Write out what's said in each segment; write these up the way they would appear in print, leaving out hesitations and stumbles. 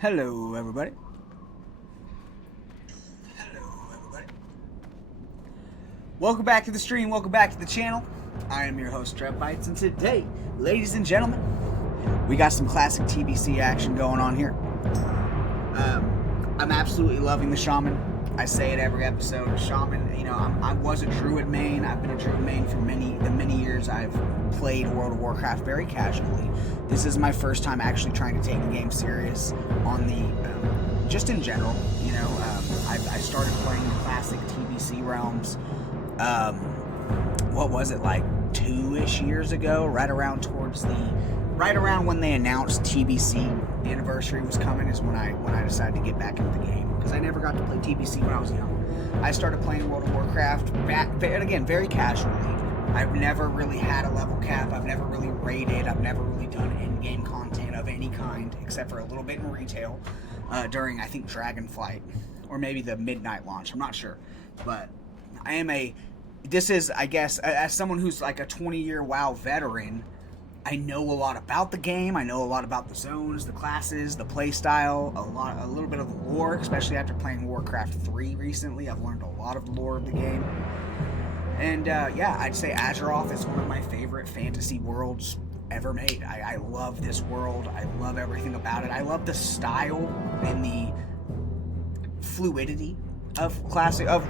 Hello, everybody. Welcome back to the stream. Welcome back to the channel. I am your host, Trevbytes, and today, ladies and gentlemen, we got some classic TBC action going on here. I'm absolutely loving the Shaman. I say it every episode. Shaman, I was a Druid main. I've been a Druid main for the many years I've played World of Warcraft very casually. This is my first time actually trying to take the game serious on the, just in general. I started playing the classic TBC realms. What was it, like 2-ish years ago? Right around when they announced TBC, the anniversary was coming, is when I decided to get back into the game, because I never got to play TBC when I was young. I started playing World of Warcraft and again, very casually. I've never really had a level cap. I've never really raided. I've never really done in-game content of any kind, except for a little bit in retail during, I think, Dragonflight, or maybe the midnight launch. I'm not sure, but this is, I guess, as someone who's like a 20-year WoW veteran, I know a lot about the game. I know a lot about the zones, the classes, the playstyle, a little bit of the lore, especially after playing Warcraft 3 recently. I've learned a lot of the lore of the game. And yeah, I'd say Azeroth is one of my favorite fantasy worlds ever made. I love this world. I love everything about it. I love the style and the fluidity of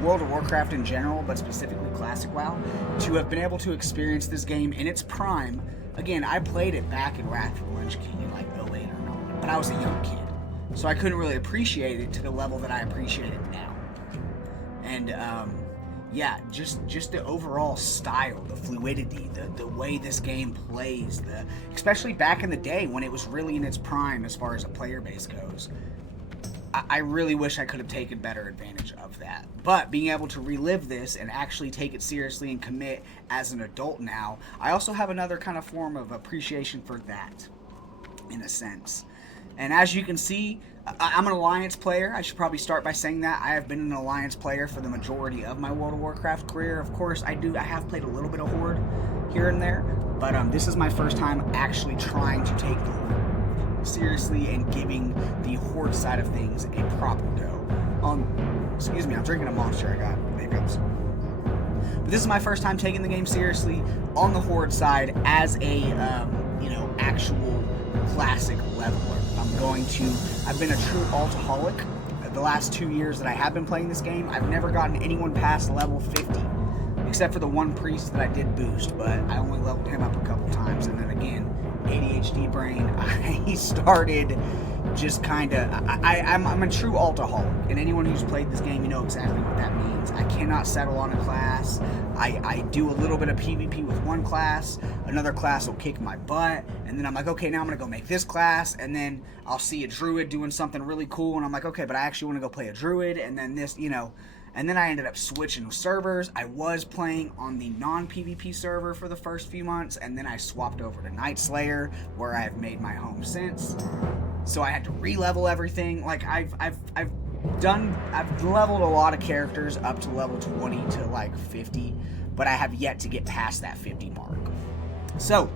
World of Warcraft in general, but specifically Classic WoW. To have been able to experience this game in its prime. Again, I played it back in Wrath of the Lich King in like 08 or 09, but I was a young kid, so I couldn't really appreciate it to the level that I appreciate it now. And yeah, just the overall style, the fluidity, the way this game plays, especially back in the day when it was really in its prime as far as a player base goes. I really wish I could have taken better advantage of that. But being able to relive this and actually take it seriously and commit as an adult now, I also have another kind of form of appreciation for that, in a sense. And as you can see, I'm an Alliance player. I should probably start by saying that. I have been an Alliance player for the majority of my World of Warcraft career. Of course, I have played a little bit of Horde here and there, but this is my first time actually trying to take the Horde seriously and giving the Horde side of things a proper go. Excuse me, I'm drinking a Monster. I got hiccups. But this is my first time taking the game seriously on the Horde side as a actual classic leveler. I've been a true altaholic. The last 2 years that I have been playing this game, I've never gotten anyone past level 50, except for the one priest that I did boost, but I only leveled him up a couple times, and then again, ADHD brain, I started just kind of, I'm a true altaholic, and anyone who's played this game, you know exactly what that means. I cannot settle on a class. I do a little bit of PvP with one class, another class will kick my butt, and then I'm like, okay, now I'm going to go make this class, and then I'll see a druid doing something really cool, and I'm like, okay, but I actually want to go play a druid, and then this, and then I ended up switching servers. I was playing on the non-PvP server for the first few months, and then I swapped over to Night Slayer, where I have made my home since. So I had to re-level everything. Like I've leveled a lot of characters up to level 20 to like 50, but I have yet to get past that 50 mark. So,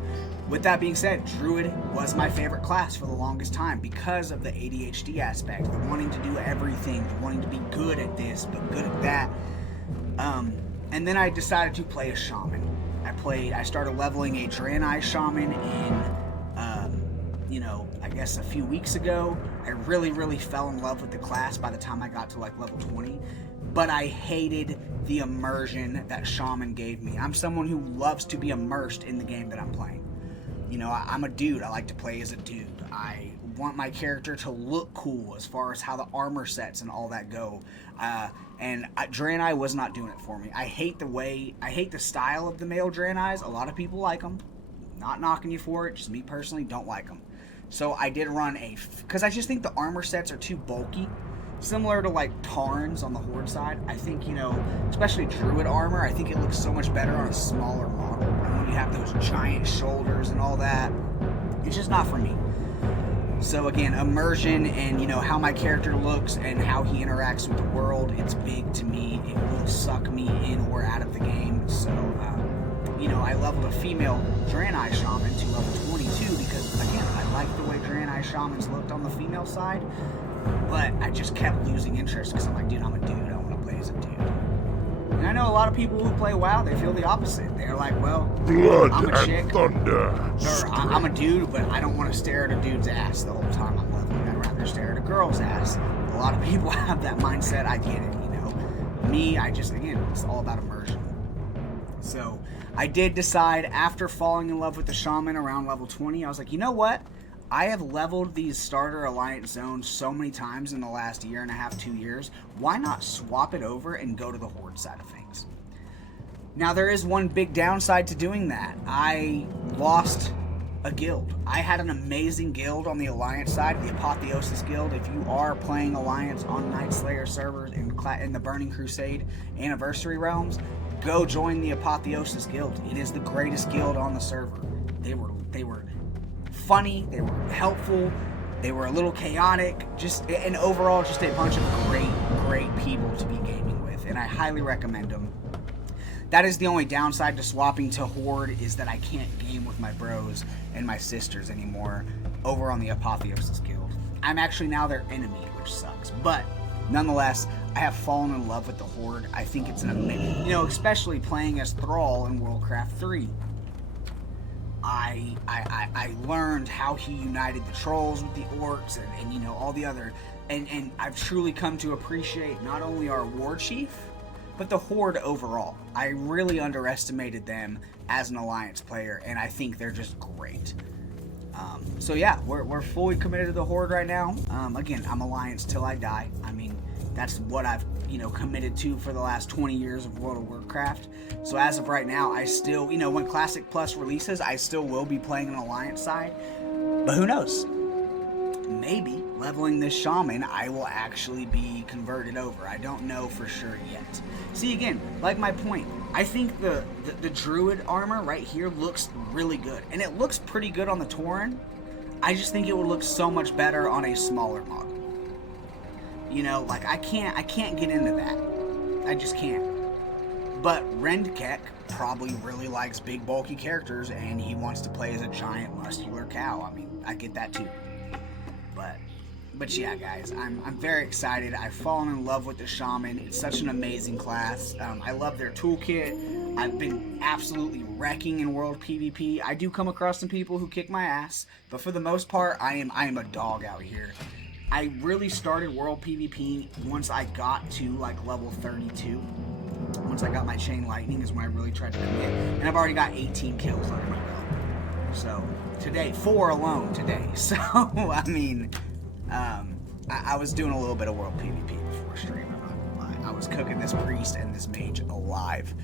with that being said, Druid was my favorite class for the longest time because of the ADHD aspect, the wanting to do everything, the wanting to be good at this, but good at that. And then I decided to play a Shaman. I started leveling a Draenei Shaman in, I guess a few weeks ago. I really fell in love with the class by the time I got to like level 20. But I hated the immersion that Shaman gave me. I'm someone who loves to be immersed in the game that I'm playing. I'm a dude. I like to play as a dude. I want my character to look cool as far as how the armor sets and all that go. And Draenei was not doing it for me. I hate the style of the male Draenei's. A lot of people like them. Not knocking you for it. Just me personally, don't like them. So I did run because I just think the armor sets are too bulky. Similar to like Tarns on the Horde side. I think, especially Druid armor, I think it looks so much better on a smaller model. And when you have those giant shoulders and all that, it's just not for me. So again, immersion and, how my character looks and how he interacts with the world, it's big to me. It will suck me in or out of the game. So, I leveled a female Draenei Shaman to level 22 because, again, I liked the way Draenei Shamans looked on the female side, but I just kept losing interest because I'm like, dude, I'm a dude, I want to play as a dude. And I know a lot of people who play WoW, they feel the opposite. They're like, well, Blood I'm a chick, thunder. or I'm a dude, but I don't want to stare at a dude's ass the whole time I'm leveling. I'd rather stare at a girl's ass. A lot of people have that mindset. I get it, Me, again, it's all about immersion. So I did decide, after falling in love with the Shaman around level 20, I was like, you know what? I have leveled these starter alliance zones so many times in the last year and a half, 2 years. Why not swap it over and go to the Horde side of things? Now, there is one big downside to doing that. I lost a guild. I had an amazing guild on the Alliance side, the Apotheosis Guild. If you are playing Alliance on Night Slayer servers in the Burning Crusade Anniversary Realms, go join the Apotheosis Guild. It is the greatest guild on the server. They were funny, they were helpful, they were a little chaotic, and overall just a bunch of great people to be gaming with, and I highly recommend them. That is the only downside to swapping to Horde, is that I can't game with my bros and my sisters anymore over on the Apotheosis Guild. I'm actually now their enemy, which sucks. But nonetheless, I have fallen in love with the Horde. I think it's an amazing, especially playing as Thrall in Worldcraft 3. I learned how he united the trolls with the orcs and all the other, and I've truly come to appreciate not only our war chief, but the Horde overall. I really underestimated them as an Alliance player, and I think they're just great. So yeah, we're fully committed to the Horde right now. Again, I'm Alliance till I die. I mean, that's what I've committed to for the last 20 years of World of Warcraft. So as of right now, I still, when Classic Plus releases, I still will be playing an Alliance side. But who knows? Maybe leveling this Shaman, I will actually be converted over. I don't know for sure yet. See, again, like my point, I think the Druid armor right here looks really good. And it looks pretty good on the Tauren. I just think it would look so much better on a smaller model. I can't get into that. I just can't. But Rendkek probably really likes big, bulky characters, and he wants to play as a giant, muscular cow. I mean, I get that too. But yeah, guys, I'm very excited. I've fallen in love with the Shaman. It's such an amazing class. I love their toolkit. I've been absolutely wrecking in World PvP. I do come across some people who kick my ass, but for the most part, I am a dog out here. I really started World PvP once I got to level 32. Once I got my Chain Lightning is when I really tried to commit, and I've already got 18 kills under my belt. So today, 4 alone today. So I mean, I was doing a little bit of World PvP before stream. I'm not gonna lie. I was cooking this priest and this mage alive.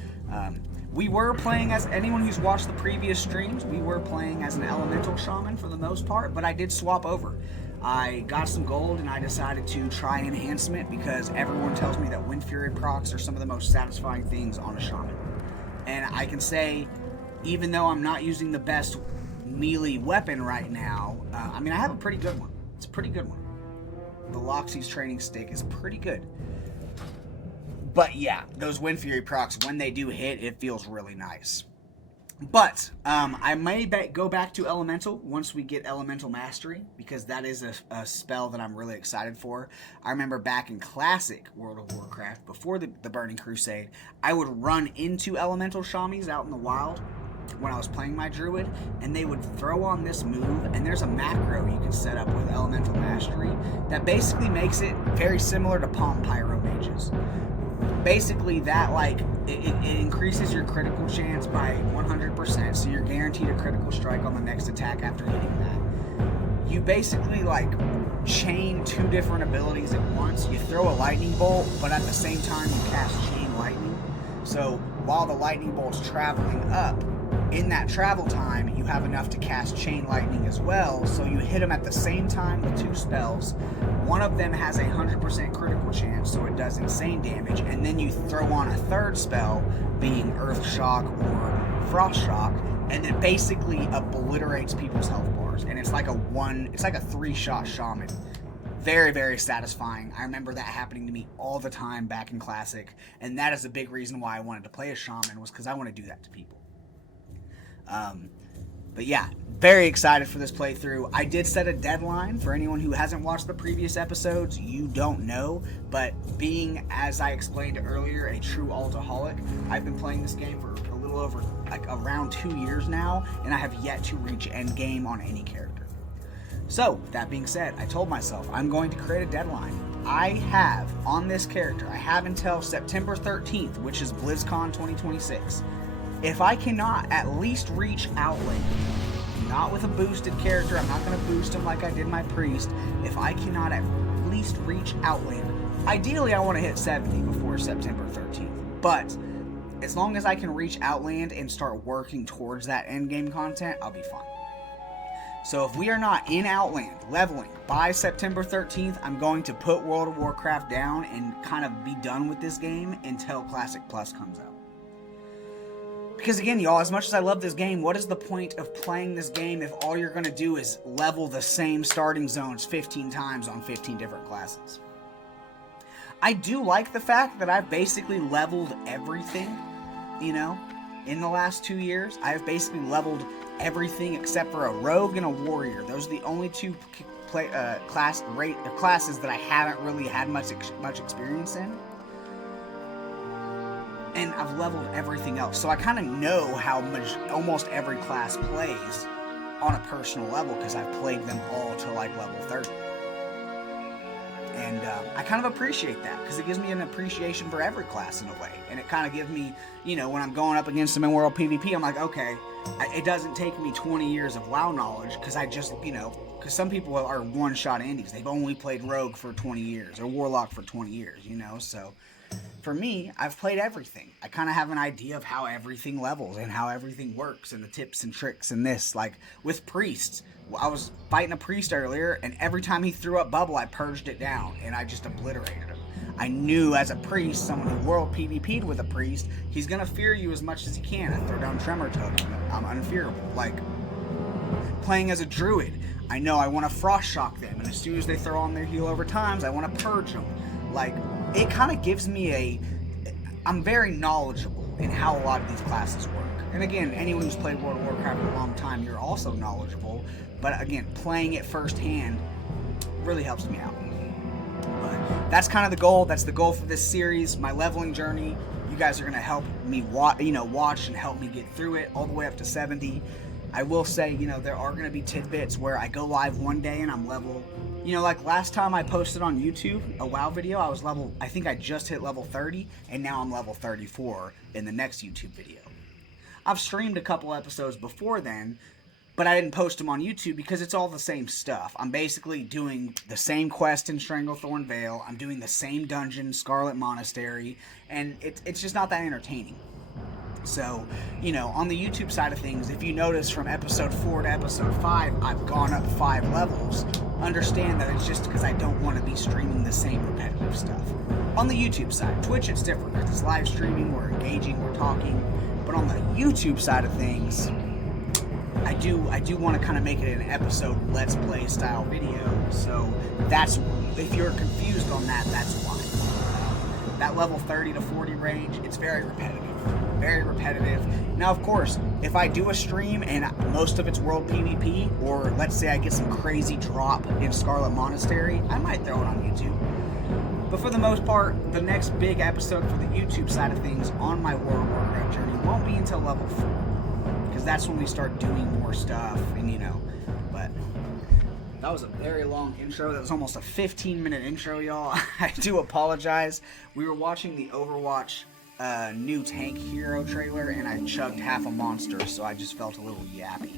We were playing, as anyone who's watched the previous streams, we were playing as an elemental shaman for the most part, but I did swap over. I got some gold and I decided to try enhancement because everyone tells me that Wind Fury procs are some of the most satisfying things on a shaman. And I can say, even though I'm not using the best melee weapon right now, I have a pretty good one. It's a pretty good one. The Loxy's training stick is pretty good. But yeah, those Wind Fury procs, when they do hit, it feels really nice. But I may go back to Elemental once we get Elemental Mastery, because that is a spell that I'm really excited for. I remember back in Classic World of Warcraft, before the Burning Crusade, I would run into Elemental Shamis out in the wild when I was playing my Druid, and they would throw on this move, and there's a macro you can set up with Elemental Mastery that basically makes it very similar to Palm Pyro Mages. Basically, that it increases your critical chance by 100%, so you're guaranteed a critical strike on the next attack after hitting that. You basically chain 2 different abilities at once. You throw a lightning bolt, but at the same time you cast chain lightning. So while the lightning bolt's traveling up, in that travel time, you have enough to cast Chain Lightning as well, so you hit them at the same time with 2 spells. One of them has a 100% critical chance, so it does insane damage, and then you throw on a 3rd spell, being Earth Shock or Frost Shock, and it basically obliterates people's health bars, and it's like a 3-shot shaman. Very, very satisfying. I remember that happening to me all the time back in Classic, and that is a big reason why I wanted to play a shaman, was because I want to do that to people. But yeah, very excited for this playthrough. I did set a deadline for anyone who hasn't watched the previous episodes. You don't know, but being, as I explained earlier, a true Altaholic, I've been playing this game for a little over, like, around 2 years now, and I have yet to reach endgame on any character. So, that being said, I told myself I'm going to create a deadline. I have, on this character, I have until September 13th, which is BlizzCon 2026. If I cannot at least reach Outland, not with a boosted character, I'm not going to boost him like I did my Priest. If I cannot at least reach Outland, ideally I want to hit 70 before September 13th. But as long as I can reach Outland and start working towards that endgame content, I'll be fine. So if we are not in Outland leveling by September 13th, I'm going to put World of Warcraft down and kind of be done with this game until Classic Plus comes out. Because again, y'all, as much as I love this game, what is the point of playing this game if all you're going to do is level the same starting zones 15 times on 15 different classes? I do like the fact that I've basically leveled everything, you know, in the last 2 years. I've basically leveled everything except for a rogue and a warrior. Those are the only two classes that I haven't really had much experience in. And I've leveled everything else, so I kind of know how much almost every class plays on a personal level because I've played them all to like level 30. And I kind of appreciate that because it gives me an appreciation for every class in a way. And it kind of gives me, you know, when I'm going up against them in World PvP, I'm like, okay, it doesn't take me 20 years of WoW knowledge because I just, you know, because some people are one-shot indies. They've only played Rogue for 20 years or Warlock for 20 years, you know, so... For me, I've played everything. I kind of have an idea of how everything levels and how everything works and the tips and tricks and this. Like, with priests, I was fighting a priest earlier, and every time he threw up bubble, I purged it down, and I just obliterated him. I knew as a priest, someone who world PvP'd with a priest, he's going to fear you as much as he can. I throw down Tremor Totem. I'm unfearable. Like, playing as a druid, I know I want to frost shock them, and as soon as they throw on their heal over times, I want to purge them. Like, it kind of gives me I'm very knowledgeable in how a lot of these classes work. And again, anyone who's played World of Warcraft for a long time, you're also knowledgeable. But again, playing it firsthand really helps me out. But that's kind of the goal. That's the goal for this series, my leveling journey. You guys are going to help me watch and help me get through it all the way up to 70. I will say, you know, there are going to be tidbits where I go live one day and I'm level... You know, like last time I posted on YouTube a WoW video, I think I just hit level 30, and now I'm level 34 in the next YouTube video. I've streamed a couple episodes before then, but I didn't post them on YouTube because it's all the same stuff. I'm basically doing the same quest in Stranglethorn Vale, I'm doing the same dungeon, Scarlet Monastery, and it's just not that entertaining. So, you know, on the YouTube side of things, if you notice from episode 4 to episode 5, I've gone up 5 levels. Understand that it's just because I don't want to be streaming the same repetitive stuff. On the YouTube side, Twitch, it's different because it's live streaming, we're engaging, we're talking. But on the YouTube side of things, I do want to kind of make it an episode Let's Play style video. So that's, if you're confused on that, that's why. That level 30 to 40 range, it's very repetitive. Very repetitive. Now, of course, if I do a stream and most of it's World PvP, or let's say I get some crazy drop in Scarlet Monastery, I might throw it on YouTube. But for the most part, the next big episode for the YouTube side of things on my World of Warcraft journey won't be until level 4. Because that's when we start doing more stuff, and you know, but... That was a very long intro. That was almost a 15-minute intro, y'all. I do apologize. We were watching the Overwatch new tank hero trailer, and I chugged half a monster, so I just felt a little yappy.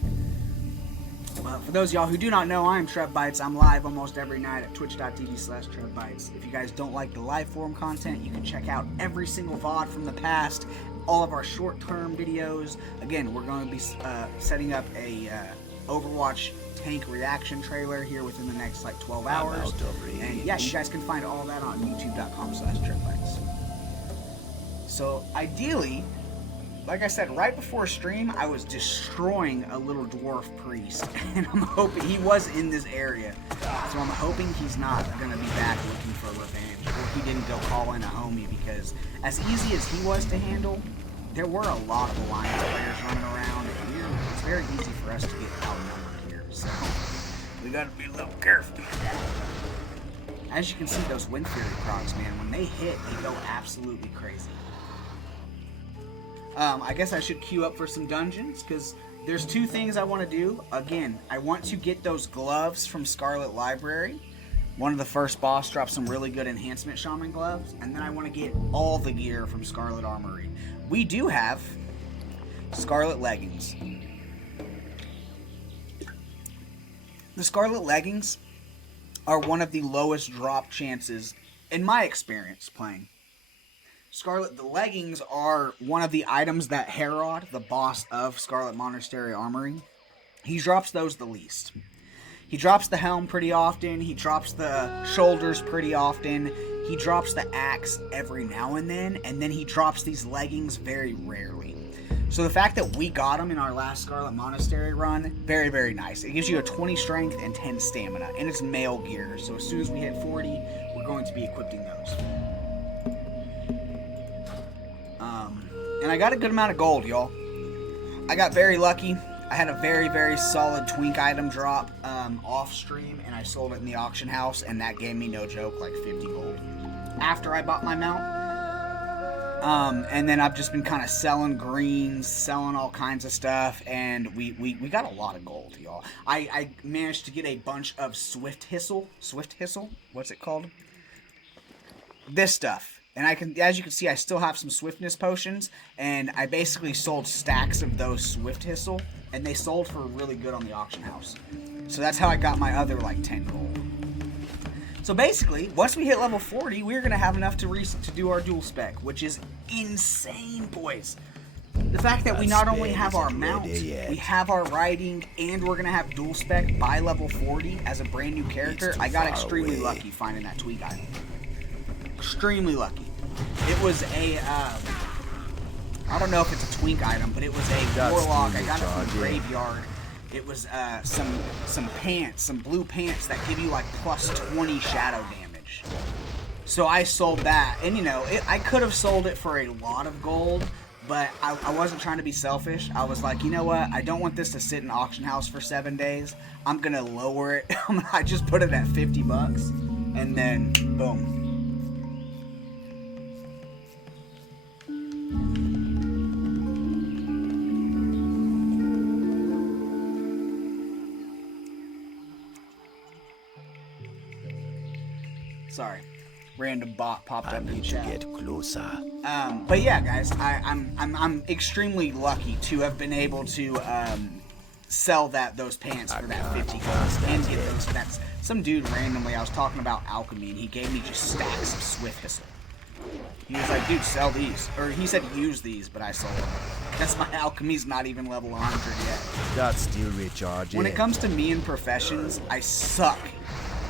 For those of y'all who do not know, I'm Trevbytes. I'm live almost every night at twitch.tv/Trevbytes. If you guys don't like the live forum content, you can check out every single VOD from the past, all of our short-term videos. Again, we're going to be setting up a Overwatch tank reaction trailer here within the next like 12 hours. And yeah, you guys can find all that on youtube.com/Trevbytes. So ideally, like I said, right before stream, I was destroying a little dwarf priest, and I'm hoping he was in this area. So I'm hoping he's not gonna be back looking for revenge, or he didn't go call in a homie, because as easy as he was to handle, there were a lot of Alliance players running around, and it's very easy for us to get outnumbered here. So we got to be a little careful with that. As you can see, those Wind Fury procs, man, when they hit, they go absolutely crazy. I guess I should queue up for some dungeons, because there's two things I want to do. Again, I want to get those gloves from Scarlet Library. One of the first boss drops some really good enhancement shaman gloves, and then I want to get all the gear from Scarlet Armory. We do have Scarlet Leggings. The Scarlet Leggings are one of the lowest drop chances, in my experience, playing. The leggings are one of the items that Herod, the boss of Scarlet Monastery Armory, he drops those the least. He drops the helm pretty often, he drops the shoulders pretty often, he drops the axe every now and then he drops these leggings very rarely. So the fact that we got them in our last Scarlet Monastery run, very, very nice. It gives you a 20 strength and 10 stamina, and it's male gear, so as soon as we hit 40, we're going to be equipping those. And I got a good amount of gold, y'all. I got very lucky. I had a very, very solid twink item drop off stream, and I sold it in the auction house, and that gave me, no joke, like 50 gold after I bought my mount. And then I've just been kind of selling greens, selling all kinds of stuff, and we got a lot of gold, y'all. I managed to get a bunch of Swift Hissel, what's it called? This stuff. And I can, as you can see, I still have some swiftness potions, and I basically sold stacks of those Swift Hissel, and they sold for really good on the auction house. So that's how I got my other, like, 10 gold. So basically, once we hit level 40, we're going to have enough to do our dual spec, which is insane, boys. The fact that we not only have our mount, we have our riding, and we're going to have dual spec by level 40 as a brand new character, I got extremely lucky finding that tweak item. Extremely lucky. It was a, I don't know if it's a twink item, but it was a warlock. I got it from the graveyard. It was some pants, some blue pants that give you like plus 20 shadow damage. So I sold that, and you know, I could have sold it for a lot of gold, but I wasn't trying to be selfish. I was like, you know what? I don't want this to sit in auction house for 7 days. I'm gonna lower it. I just put it at 50 bucks, and then boom. Sorry, random bot popped up in the chat. Get closer. But yeah, guys, I'm extremely lucky to have been able to sell those pants for that 50 gold and get those. That's some dude randomly. I was talking about alchemy, and he gave me just stacks of Swift Hissel. He was like, dude, sell these, or he said use these, but I sold them. That's my alchemy's not even level 100 yet. That's still recharging. When it comes to me and professions, I suck.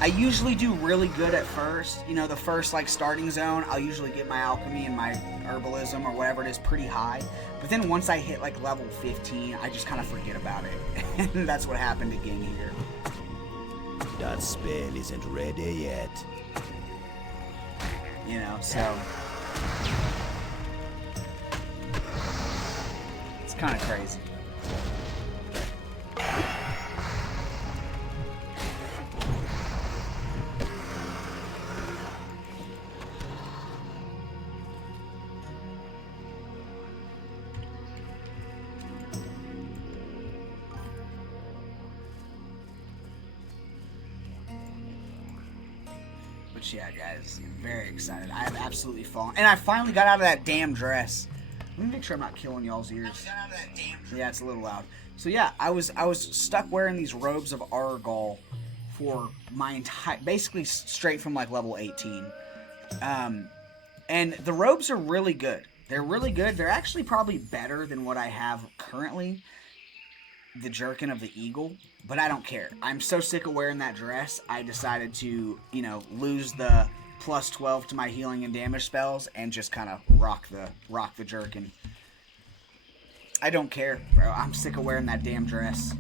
I usually do really good at first. You know, the first, like, starting zone, I'll usually get my alchemy and my herbalism or whatever it is pretty high. But then once I hit, like, level 15, I just kind of forget about it. And that's what happened again here. That spell isn't ready yet. You know, so... it's kind of crazy. But yeah, guys, I'm very excited. I have absolutely fallen. And I finally got out of that damn dress. Let me make sure I'm not killing y'all's ears. Yeah, it's a little loud. So yeah, I was stuck wearing these robes of Argal for my entire, basically straight from like level 18. And the robes are really good. They're really good. They're actually probably better than what I have currently. The Jerkin of the Eagle, but I don't care. I'm so sick of wearing that dress, I decided to, you know, lose the plus 12 to my healing and damage spells and just kind of rock the Jerkin. I don't care, bro. I'm sick of wearing that damn dress.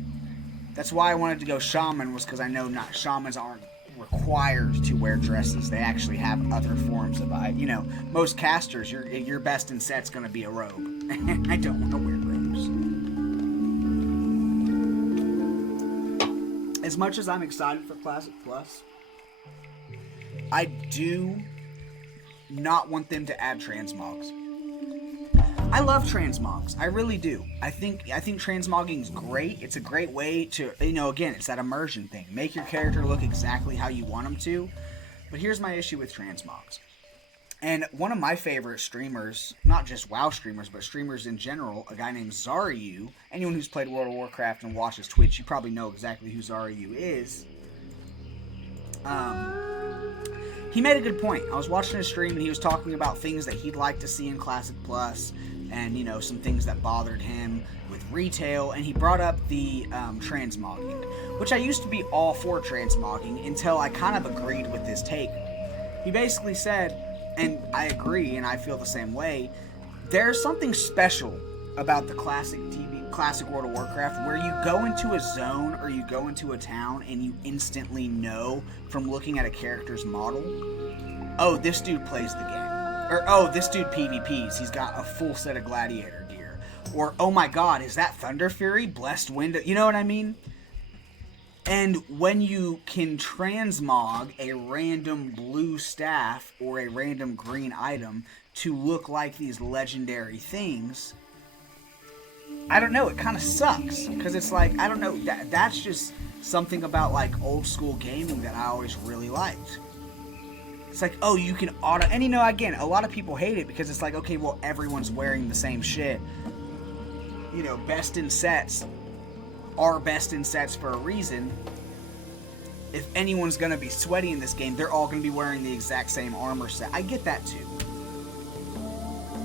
That's why I wanted to go shaman, was because I know not shamans aren't required to wear dresses. They actually have other forms of, you know, most casters, your best in set's going to be a robe. I don't want to wear robes. as much as I'm excited for Classic Plus, I do not want them to add transmogs. I love transmogs. I really do. I think transmogging is great. It's a great way to, again, it's that immersion thing. Make your character look exactly how you want them to. But here's my issue with transmogs. And one of my favorite streamers, not just WoW streamers, but streamers in general, a guy named Zaryu. Anyone who's played World of Warcraft and watches Twitch, you probably know exactly who Zaryu is. He made a good point. I was watching his stream and he was talking about things that he'd like to see in Classic Plus and, some things that bothered him with retail. And he brought up the transmogging, which I used to be all for transmogging until I kind of agreed with his take. He basically said, and I agree and I feel the same way, there's something special about the classic World of Warcraft where you go into a zone or you go into a town and you instantly know from looking at a character's model, oh, this dude plays the game. Or, oh, this dude PvPs. He's got a full set of gladiator gear. Or, oh my god, is that Thunder Fury? Blessed Wind? You know what I mean? And when you can transmog a random blue staff or a random green item to look like these legendary things, I don't know, it kind of sucks, because it's like, I don't know, that's just something about, like, old school gaming that I always really liked. It's like, oh, you can auto, and again, a lot of people hate it, because it's like, okay, well, everyone's wearing the same shit. Best in sets are best in sets for a reason. If anyone's going to be sweaty in this game, they're all going to be wearing the exact same armor set. I get that, too.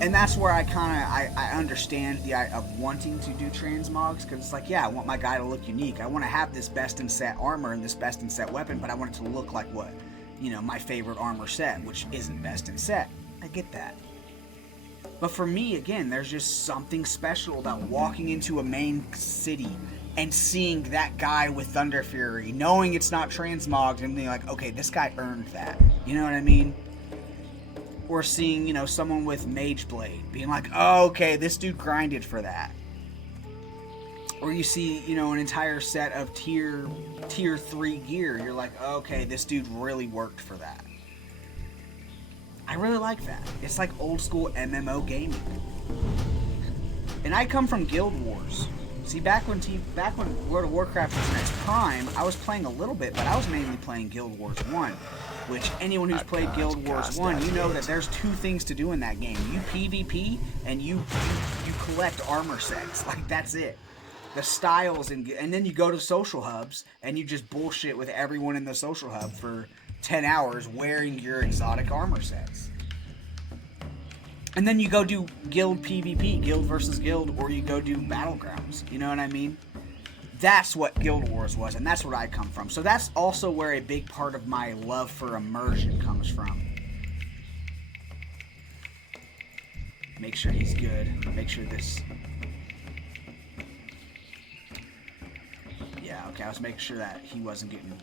And that's where I understand the idea of wanting to do transmogs, because it's like, yeah, I want my guy to look unique. I want to have this best in set armor and this best in set weapon, but I want it to look like what, my favorite armor set, which isn't best in set. I get that. But for me, again, there's just something special about walking into a main city and seeing that guy with Thunder Fury, knowing it's not transmogged, and being like, okay, this guy earned that. You know what I mean? Or seeing, someone with Mage Blade, being like, oh, okay, this dude grinded for that. Or you see, an entire set of tier 3 gear, you're like, oh, okay, this dude really worked for that. I really like that. It's like old school MMO gaming. And I come from Guild Wars. See, back when World of Warcraft was in its prime, I was playing a little bit, but I was mainly playing Guild Wars 1. Which, anyone who's played Guild Wars 1, you know that there's two things to do in that game. You PvP, and you collect armor sets. Like, that's it. The styles, and then you go to social hubs, and you just bullshit with everyone in the social hub for 10 hours wearing your exotic armor sets. And then you go do guild PvP, guild versus guild, or you go do battlegrounds. You know what I mean? That's what Guild Wars was, and that's where I come from. So that's also where a big part of my love for immersion comes from. Make sure he's good. Make sure this... Yeah, okay, I was making sure that he wasn't getting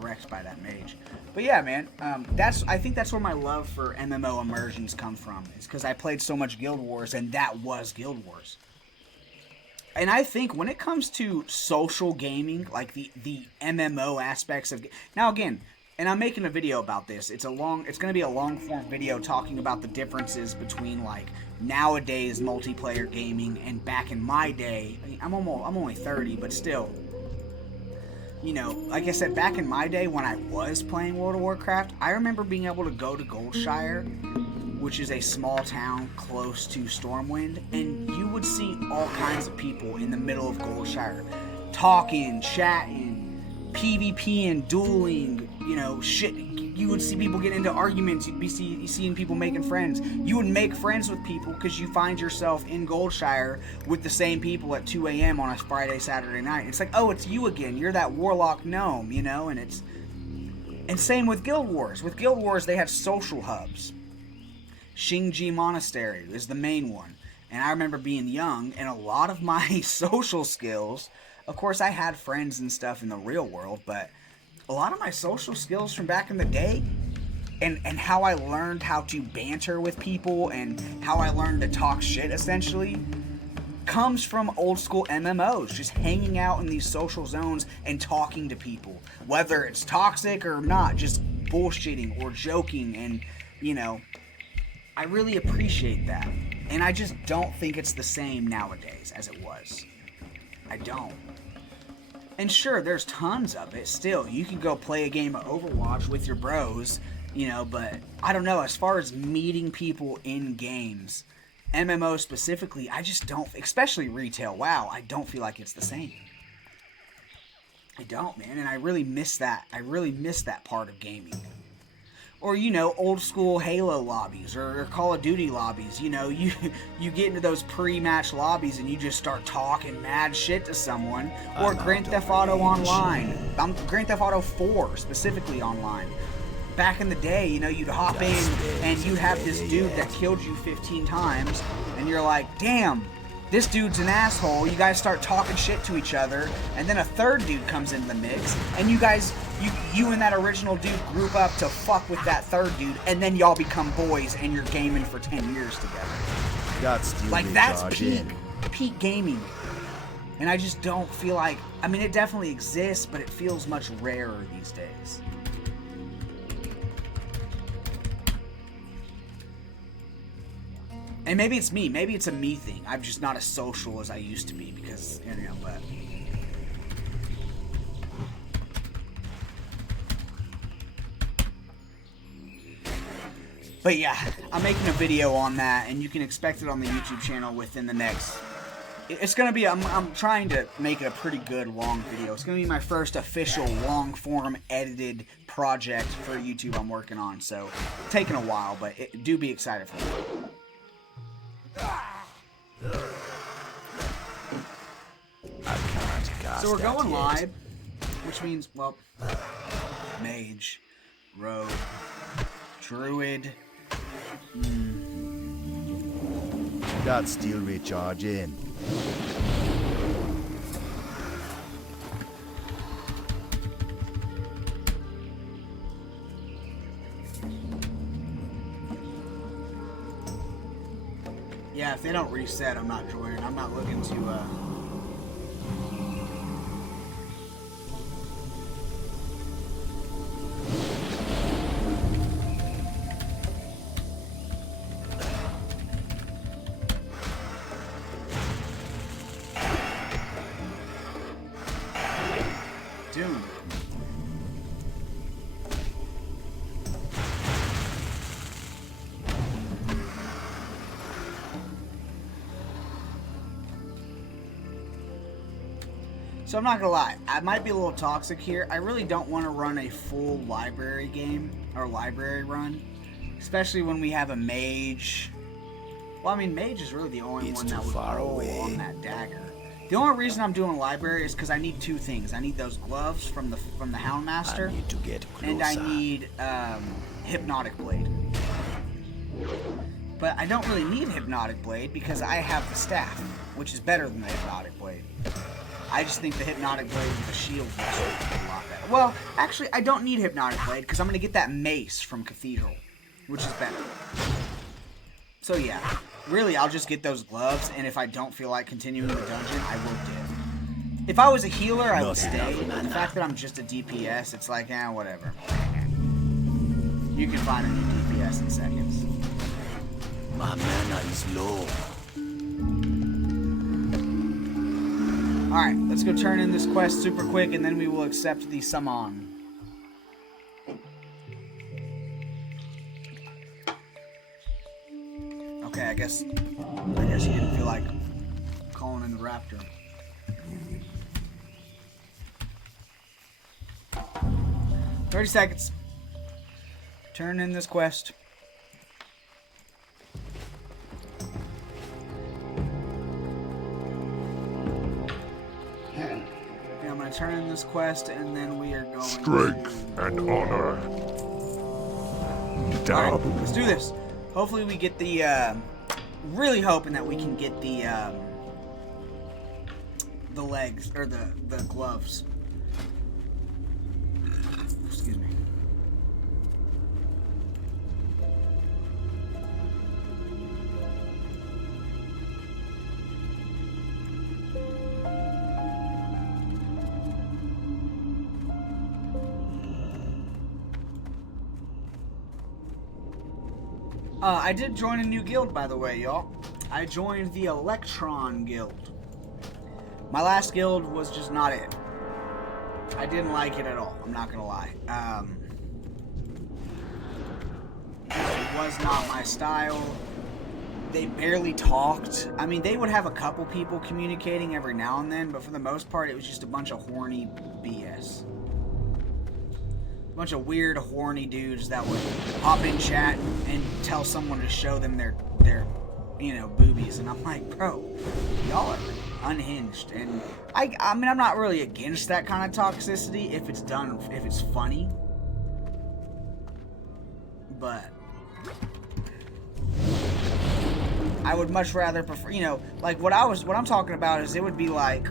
wrecked by that mage. But yeah, man, I think that's where my love for MMO immersions come from. It's because I played so much Guild Wars, and that was Guild Wars. And I think when it comes to social gaming, like the MMO aspects of... Now, again, and I'm making a video about this. It's going to be a long-form video talking about the differences between, like, nowadays multiplayer gaming and back in my day. I mean, I'm only 30, but still... like I said, back in my day when I was playing World of Warcraft, I remember being able to go to Goldshire, which is a small town close to Stormwind, and you would see all kinds of people in the middle of Goldshire talking, chatting, PvPing, dueling, shit. You would see people get into arguments. You'd be seeing people making friends. You would make friends with people because you find yourself in Goldshire with the same people at 2 a.m. on a Friday, Saturday night. It's like, oh, it's you again. You're that warlock gnome, and same with Guild Wars. With Guild Wars, they have social hubs. Shingji Monastery is the main one. And I remember being young, and a lot of my social skills, of course I had friends and stuff in the real world, but a lot of my social skills from back in the day, and how I learned how to banter with people, and how I learned to talk shit, essentially, comes from old school MMOs, just hanging out in these social zones and talking to people, whether it's toxic or not, just bullshitting or joking. And you know, I really appreciate that, and I just don't think it's the same nowadays as it was. I don't. And sure, there's tons of it still. You can go play a game of Overwatch with your bros, you know, but I don't know, as far as meeting people in games, MMO specifically, I just don't, especially retail, WoW, I don't feel like it's the same. I don't, man, and I really miss that. I really miss that part of gaming. Or, you know, old school Halo lobbies or Call of Duty lobbies. You know, you get into those pre-match lobbies and you just start talking mad shit to someone. Or Grand Theft Auto Online. Grand Theft Auto 4 specifically online. Back in the day, you know, you'd hop in and you'd have this dude that killed you 15 times. And you're like, damn, this dude's an asshole. You guys start talking shit to each other. And then a third dude comes into the mix. And you guys... You and that original dude group up to fuck with that third dude, and then y'all become boys, and you're gaming for 10 years together. Like, that's peak gaming. And I just don't feel like... I mean, it definitely exists, but it feels much rarer these days. And maybe it's me. Maybe it's a me thing. I'm just not as social as I used to be, because, you know, but... But yeah, I'm making a video on that, and you can expect it on the YouTube channel within the next... It's going to be... I'm trying to make it a pretty good long video. It's going to be my first official long-form edited project for YouTube I'm working on. So, taking a while, but do be excited for it. So we're going live, which means, well, Mage, Rogue, Druid... That's still recharging. Yeah, if they don't reset, I'm not joining. I'm not looking to, Dude. So I'm not gonna lie, I might be a little toxic here. I really don't want to run a full library game or library run, especially when we have a mage. Well, I mean, mage is really the only one that would roll on that dagger. The only reason I'm doing library is because I need two things. I need those gloves from the Houndmaster, I need to get closer. And I need Hypnotic Blade. But I don't really need Hypnotic Blade because I have the staff, which is better than the Hypnotic Blade. I just think the Hypnotic Blade with the shield is a lot better. Well, actually, I don't need Hypnotic Blade because I'm going to get that mace from Cathedral, which is better. So yeah, really, I'll just get those gloves, and if I don't feel like continuing the dungeon, I will dip. If I was a healer, I would stay. The fact that I'm just a DPS, it's like, whatever. You can find a new DPS in seconds. My mana is low. Alright, let's go turn in this quest super quick, and then we will accept the summon. Okay, I guess you didn't feel like calling in the raptor. "30 seconds. Turn in this quest." Okay, I'm gonna turn in this quest, and then we are going Strength and honor. Alright, let's do this. Hopefully we get the, really hoping that we can get the legs, or the gloves. Excuse me. I did join a new guild, by the way, y'all. I joined the Electron Guild. My last guild was just not it. I didn't like it at all. I'm not gonna lie. It was not my style. They barely talked. I mean, they would have a couple people communicating every now and then, but for the most part, it was just a bunch of horny BS. A bunch of weird, horny dudes that would hop in chat and tell someone to show them their boobies, and I'm like, bro, y'all are unhinged. And I mean, I'm not really against that kind of toxicity if it's done, if it's funny, but I would much rather prefer, like what I'm talking about is it would be like,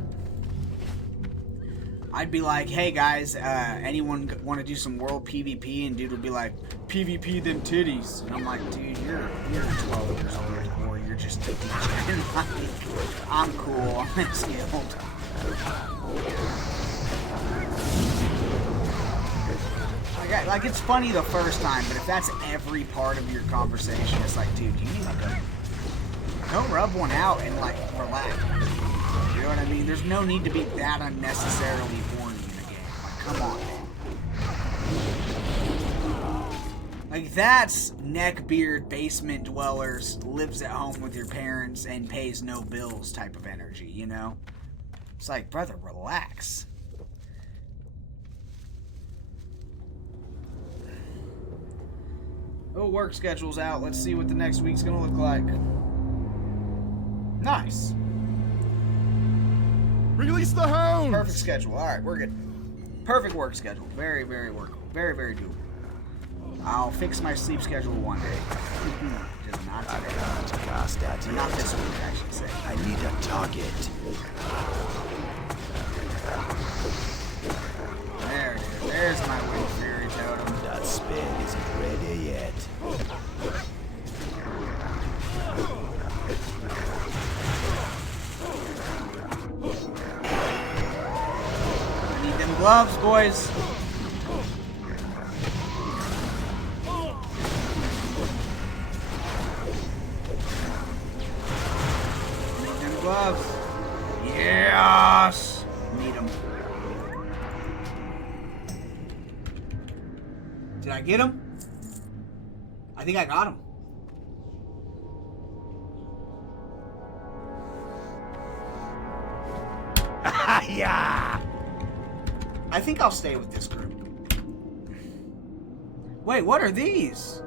I'd be like, hey guys, anyone want to do some world PvP? And dude would be like, PvP then titties. And I'm like, dude, you're 12 years old, or you're just a DJ. Like, I'm cool on this guild. Like, it's funny the first time, but if that's every part of your conversation, it's like, dude, you need to go rub one out and, like, relax. You know what I mean? There's no need to be that unnecessarily horny in a game. Like, come on, man. Like, that's neckbeard basement dwellers, lives at home with your parents and pays no bills type of energy, you know? It's like, brother, relax. Oh, work schedule's out. Let's see what the next week's gonna look like. Nice. Release the hound! Perfect schedule. Alright, we're good. Perfect work schedule. Very, very workable. Very, very doable. I'll fix my sleep schedule one day. Just not today. I can't cast that yet. Not this week, I should say. I need a target. There it is. There's my Wind Fury totem. That spin isn't ready yet. I need them gloves, boys. Need them gloves. Yes! Need them. Did I get him? I think I got him. Yeah! I think I'll stay with this group. Wait, what are these?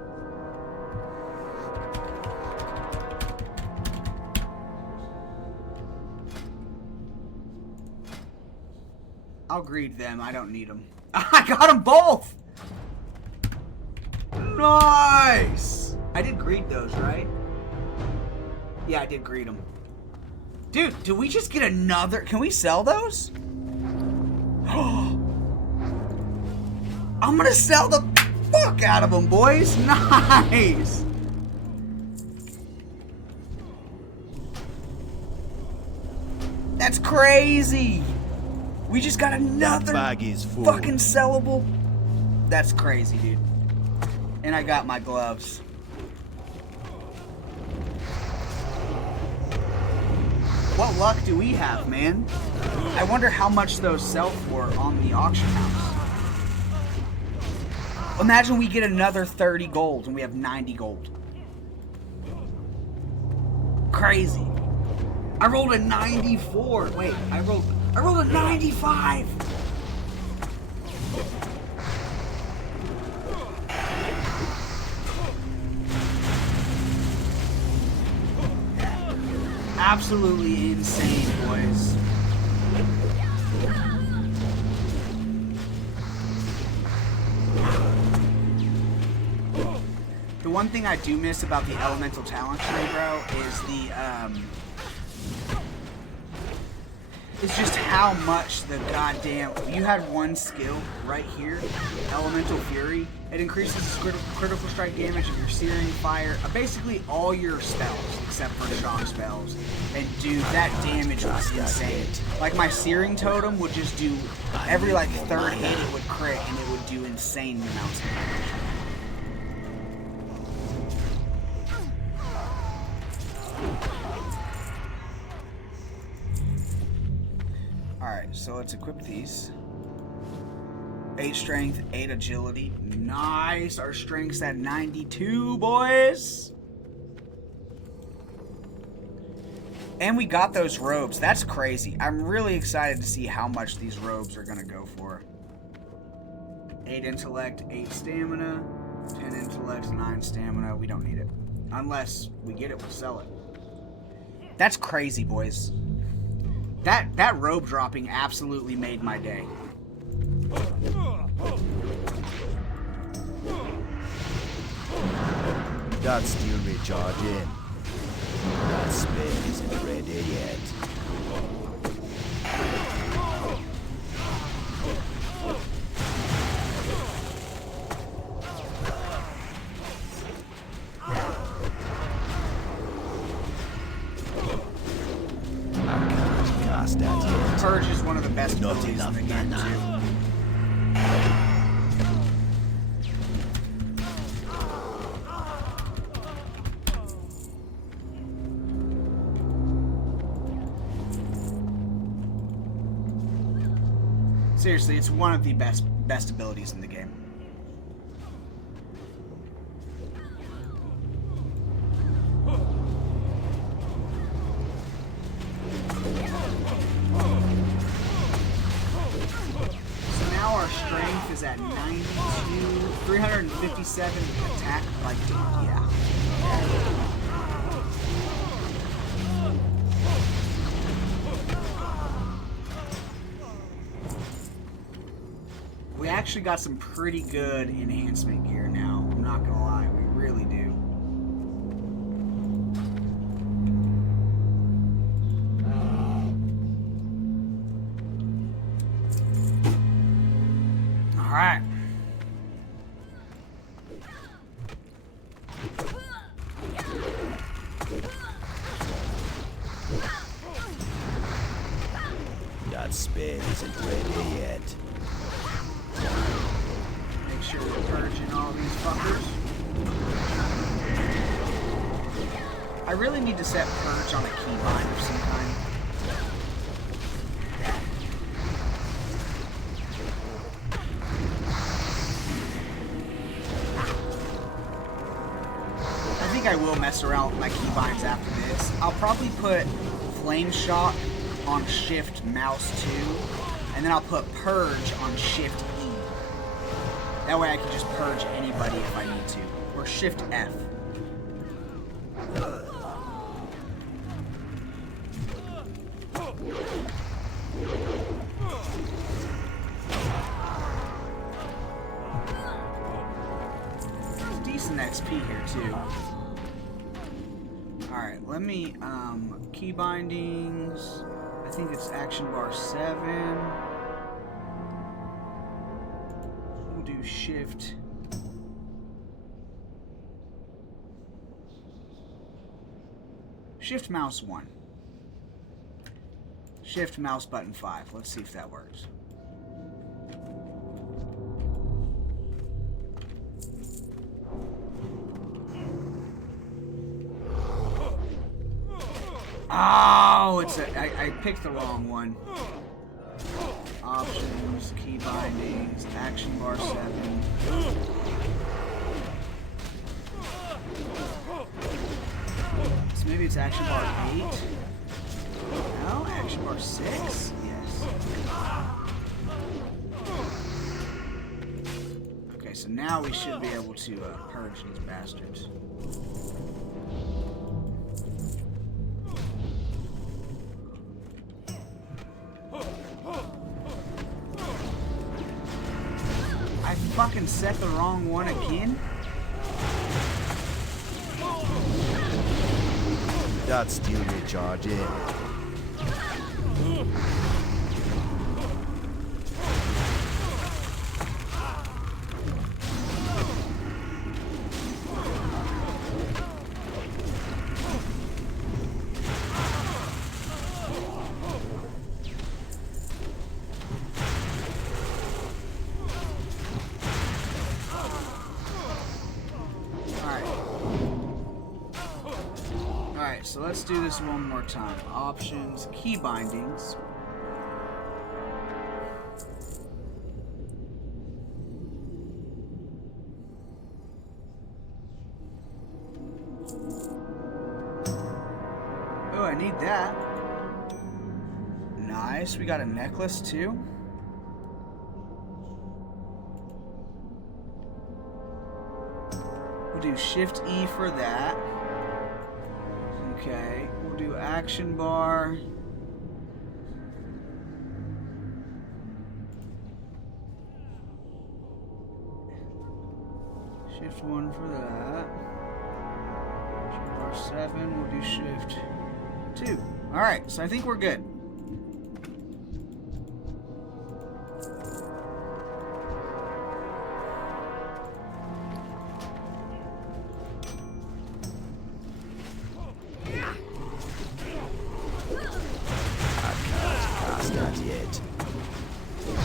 I'll greed them. I don't need them. I got them both! Nice! I did greed those, right? Yeah, I did greed them. Dude, did we just get another... Can we sell those? I'm gonna sell the fuck out of them, boys. Nice! That's crazy! We just got another Bag is full. fucking sellable. That's crazy, dude. And I got my gloves. What luck do we have, man? I wonder how much those sell for on the auction house. Imagine we get another 30 gold and we have 90 gold. Crazy. I rolled a 94. Wait, I rolled a 95. Absolutely insane, boys. The one thing I do miss about the elemental talent tree, bro, is it's just how much the goddamn... You had one skill right here, Elemental Fury. It increases critical strike damage of your Searing Fire. Basically all your spells, except for shock spells. And dude, that damage was insane. Like my Searing Totem would just do... Every like third hit it would crit, and it would do insane amounts of damage. so let's equip these. 8 strength, 8 agility. Nice. Our strength's at 92, boys. And we got those robes. That's crazy. I'm really excited to see how much these robes are going to go for. 8 intellect, 8 stamina, 10 intellect, 9 stamina. We don't need it. Unless we get it, we'll sell it. That's crazy, boys. That robe dropping absolutely made my day. That's still recharging. That spin isn't ready yet. I can't cast that yet. Purge is one of the best Not abilities enough in the game, mana. too. Seriously, it's one of the best abilities in the game. So now our strength is at 92, 357 attack by yeah. We actually got some pretty good enhancement gear now. I'm not gonna lie, we really do. Alright. That spin isn't ready yet. Make sure we're purging all these fuckers. I really need to set purge on a keybind of some kind. I think I will mess around with my keybinds after this. I'll probably put Flame Shock on Shift Mouse 2, and then I'll put Purge on Shift E. That way I can just purge anybody if I need to. Or Shift F. Decent XP here too. Alright, let me, key bindings. I think it's action bar 7. We'll do shift. Shift mouse 1. Shift mouse button 5. Let's see if that works. Oh, it's I picked the wrong one. Options, key bindings, action bar 7. So maybe it's action bar 8. No, action bar 6. Yes. Okay, so now we should be able to purge these bastards. I fucking set the wrong one again? That's still recharging. So let's do this one more time. Options, key bindings. I need that. Nice. We got a necklace too. We'll do Shift E for that. Okay. We'll do action bar. Shift 1 for that. Shift bar 7. We'll do Shift 2. Alright, so I think we're good.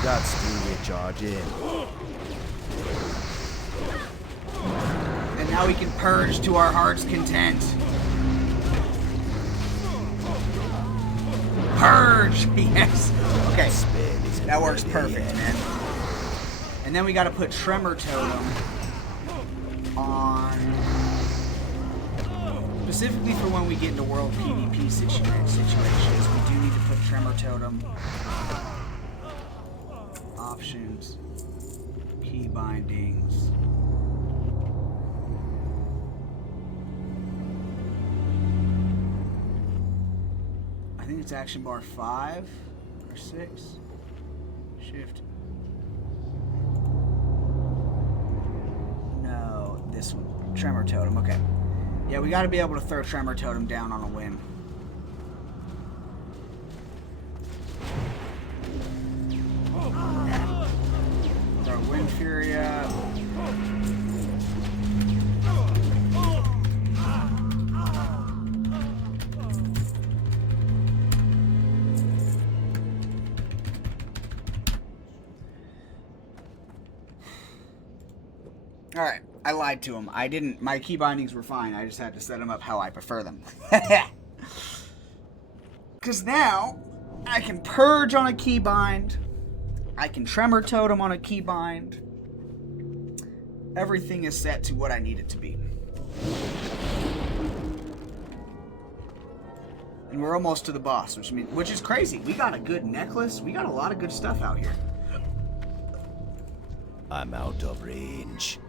Got still recharging. And now we can purge to our heart's content. Purge! Yes! Okay. That works perfect, man. And then we gotta put Tremor Totem on... Specifically for when we get into World PvP situations, we do need to put Tremor Totem. Options. Key bindings. I think it's action bar 5 or 6. Shift. No, this one. Tremor Totem, okay. Yeah, we gotta be able to throw Tremor Totem down on a whim. Throw Wind Fury up. Alright, I lied to him. I didn't, my key bindings were fine. I just had to set them up how I prefer them. Because now, I can purge on a keybind. I can Tremor Totem on a keybind. Everything is set to what I need it to be. And we're almost to the boss, which is crazy. We got a good necklace. We got a lot of good stuff out here. I'm out of range.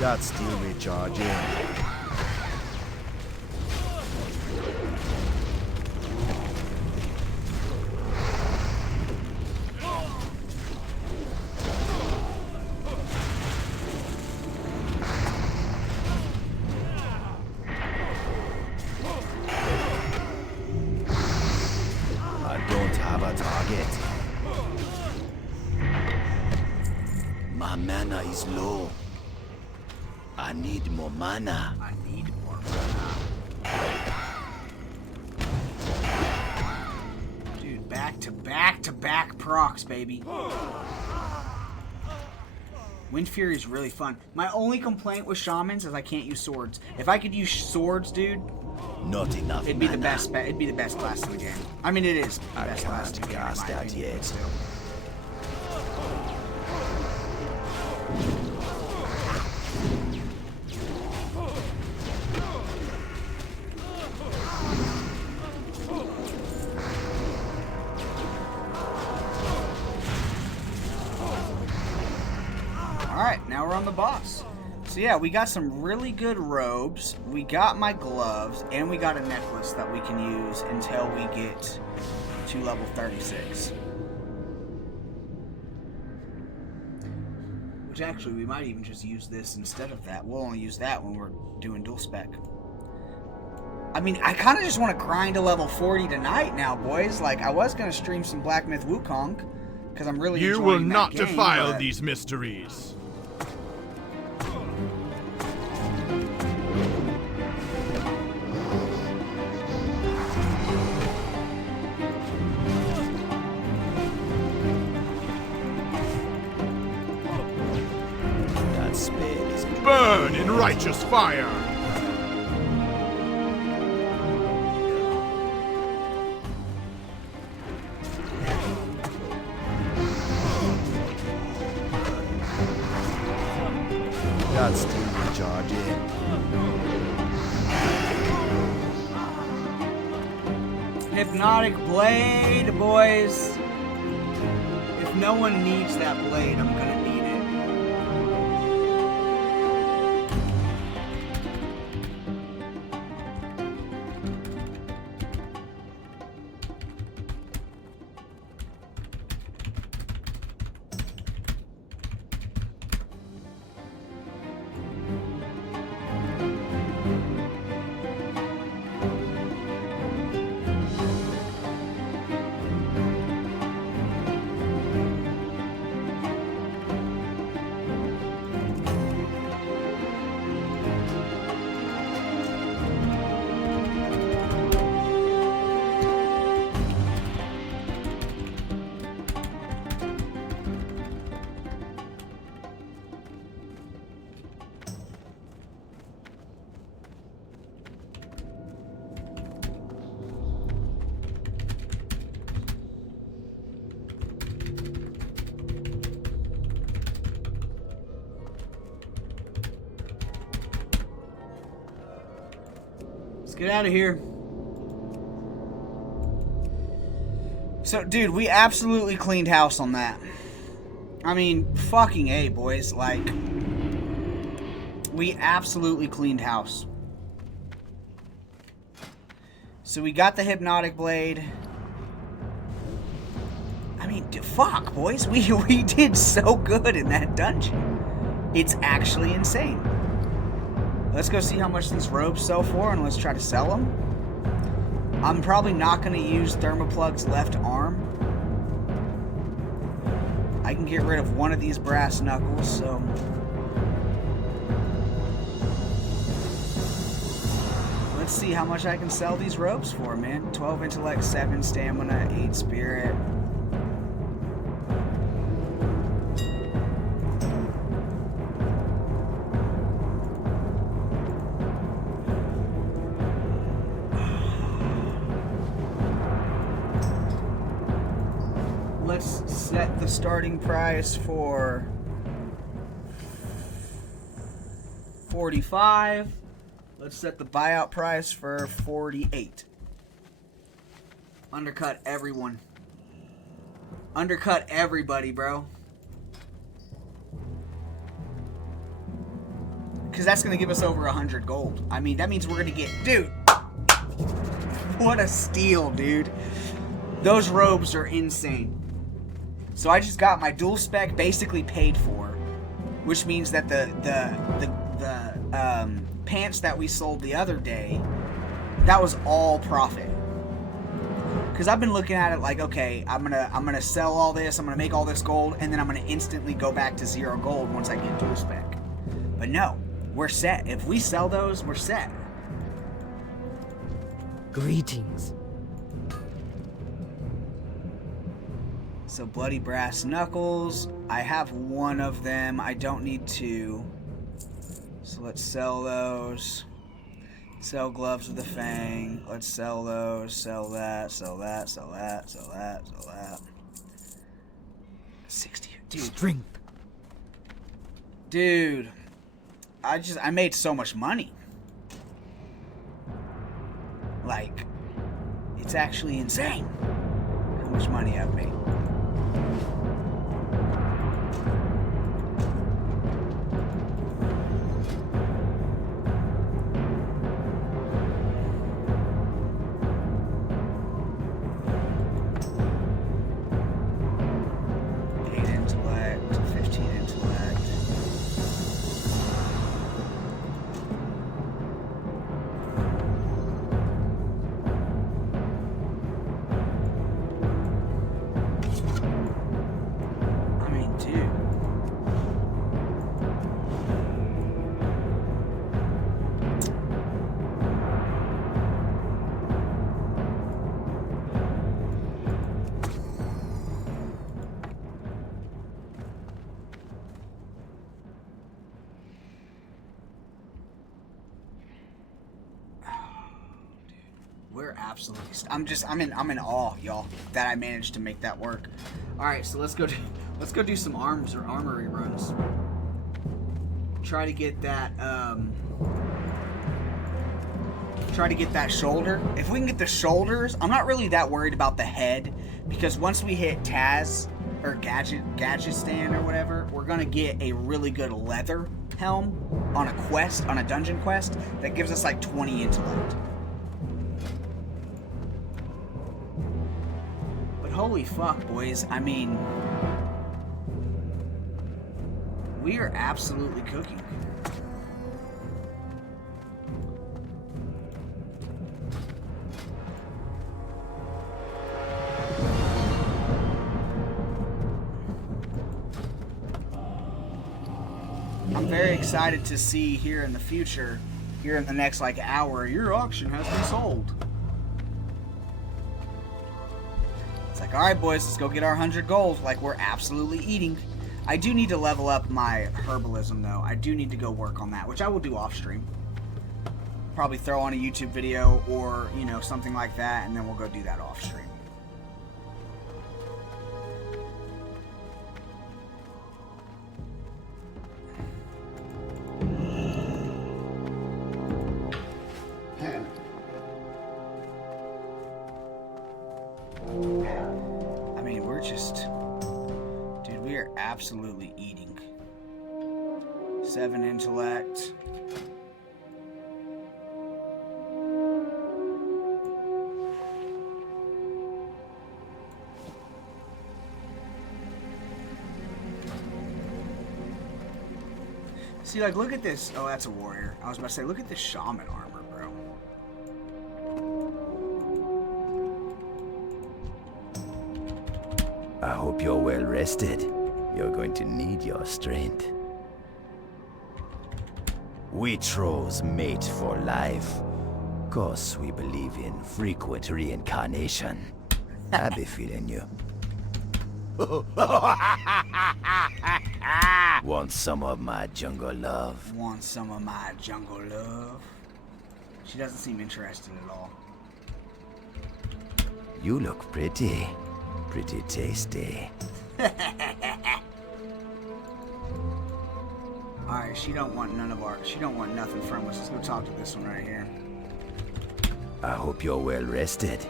Got steel recharging. I don't have a target. My mana is low. I need more mana. I need more mana. Dude, back to back procs, baby. Wind Fury is really fun. My only complaint with Shamans is I can't use swords. If I could use swords, dude, not enough. It'd be the best. It'd be the best class in the game. I mean, it is the best class in the game. I can't cast that yet. Alright, now we're on the boss. So yeah, we got some really good robes, we got my gloves, and we got a necklace that we can use until we get to level 36. Which actually, we might even just use this instead of that. We'll only use that when we're doing dual spec. I mean, I kind of just want to grind to level 40 tonight now, boys. Like, I was going to stream some Black Myth Wukong, because I'm really enjoying that game. You will not defile these mysteries. Burn in righteous fire! Hypnotic blade, boys. If no one needs that blade, I'm gonna need it. Get out of here. So, dude, we absolutely cleaned house on that. I mean, fucking A, boys. Like, we absolutely cleaned house. So we got the hypnotic blade. I mean, fuck, boys. We did so good in that dungeon. It's actually insane. Let's go see how much these robes sell for, and let's try to sell them. I'm probably not going to use Thermoplug's left arm. I can get rid of one of these brass knuckles, so... let's see how much I can sell these robes for, man. 12 intellect, 7 stamina, 8 spirit. Let's set the starting price for 45. Let's set the buyout price for 48. Undercut everyone. Undercut everybody, bro. Because that's going to give us over 100 gold. I mean, that means we're going to get... dude! What a steal, dude. Those robes are insane. So I just got my dual spec basically paid for, which means that the pants that we sold the other day, that was all profit. Because I've been looking at it like, okay, I'm gonna sell all this, I'm gonna make all this gold, and then I'm gonna instantly go back to 0 gold once I get dual spec. But no, we're set. If we sell those, we're set. Greetings. So bloody brass knuckles. I have one of them. I don't need 2. So let's sell those. Sell gloves with the fang. Let's sell those. Sell that. Sell that. Sell that. Sell that. Sell that. 60. Dude. Strength. Dude. I made so much money. Like, it's actually insane how much money I've made. We're absolutely... I'm in awe, y'all, that I managed to make that work. All right, so let's go do some arms or armory runs. Try to get that Try to get that shoulder. If we can get the shoulders, I'm not really that worried about the head, because once we hit TAZ or Gadgetistan or whatever, we're gonna get a really good leather helm on a quest, on a dungeon quest, that gives us like 20 intellect. But holy fuck, boys, I mean, we are absolutely cooking. I'm very excited to see here in the future, here in the next like hour, your auction has been sold. It's like, all right, boys, let's go get our 100 gold. Like, we're absolutely eating. I do need to level up my herbalism, though. I do need to go work on that, which I will do off stream. Probably throw on a YouTube video or, you know, something like that, and then we'll go do that off stream. I mean, we're just... Dude, we are absolutely eating. 7 intellect. See, like, look at this. Oh, that's a warrior. I was about to say, look at this shaman armor, bro. I hope you're well rested. You're going to need your strength. We trolls mate for life. 'Cause we believe in frequent reincarnation. I be feeling you. Want some of my jungle love? Want some of my jungle love? She doesn't seem interested at all. You look pretty. Pretty tasty. Alright, she don't want nothing from us. Let's go talk to this one right here. I hope you're well rested.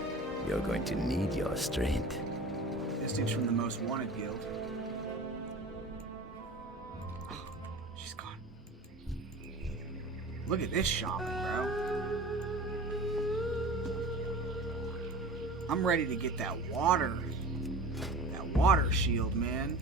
You're going to need your strength. This dude's from the Most Wanted Guild. She's gone. Look at this shaman, bro. I'm ready to get that water shield, man.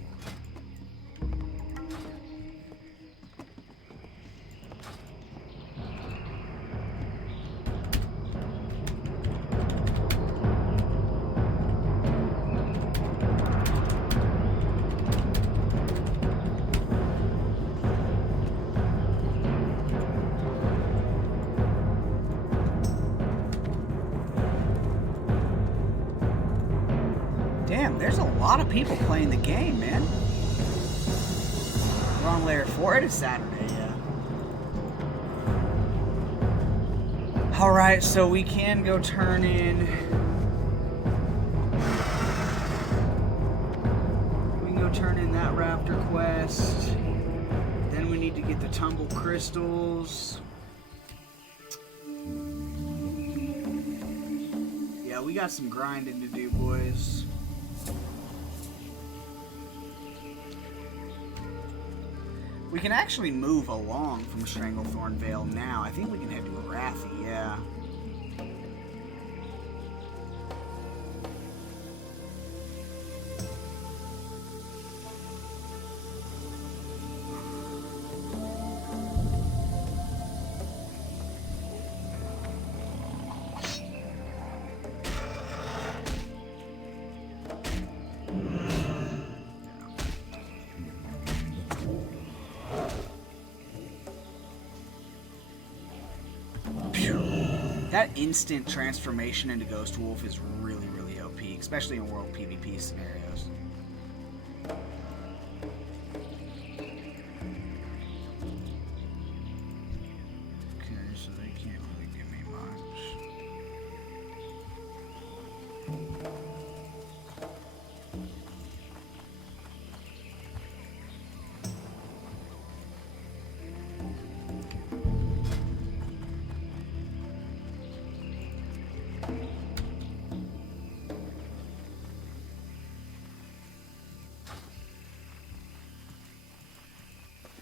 Damn, there's a lot of people playing the game, man. We're on layer 4. It is Saturday, yeah. Alright, so we can go turn in... We can go turn in that raptor quest. Then we need to get the tumble crystals. Yeah, we got some grinding to do, boys. We can actually move along from Stranglethorn Vale now. I think we can head to Arathi, yeah. That instant transformation into Ghost Wolf is really, really OP, especially in World PvP scenarios. Okay, so they can't really give me much.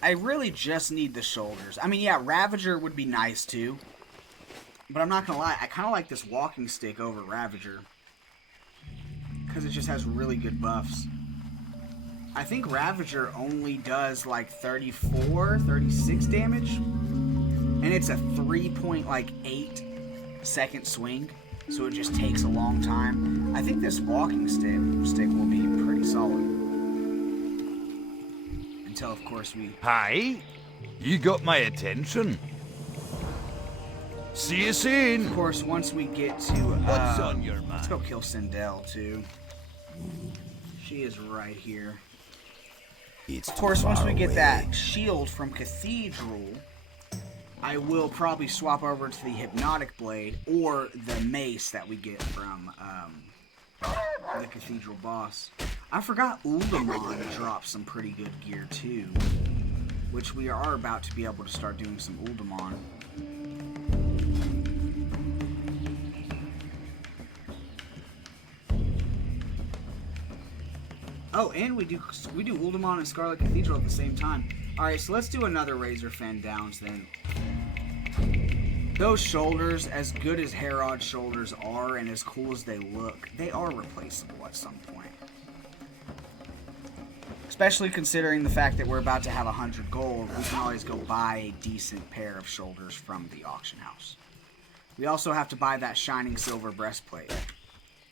I really just need the shoulders. I mean, yeah, Ravager would be nice too. But I'm not gonna lie, I kind of like this walking stick over Ravager. Because it just has really good buffs. I think Ravager only does like 34, 36 damage. And it's a 3.8 second swing. So it just takes a long time. I think this walking stick will be pretty solid. Until, of course, we... Hi? You got my attention? See you soon. Of course, once we get to... What's on your mind? Let's go kill Sindel, too. She is right here. Of course, once we get that shield from Cathedral, I will probably swap over to the Hypnotic Blade or the mace that we get from the Cathedral boss. I forgot Uldaman drops some pretty good gear too, which we are about to be able to start doing some Uldaman. Oh, and we do Uldaman and Scarlet Cathedral at the same time. Alright, so let's do another Razor Fen Downs then. Those shoulders, as good as Herod's shoulders are and as cool as they look, they are replaceable at some point. Especially considering the fact that we're about to have 100 gold, we can always go buy a decent pair of shoulders from the auction house. We also have to buy that shining silver breastplate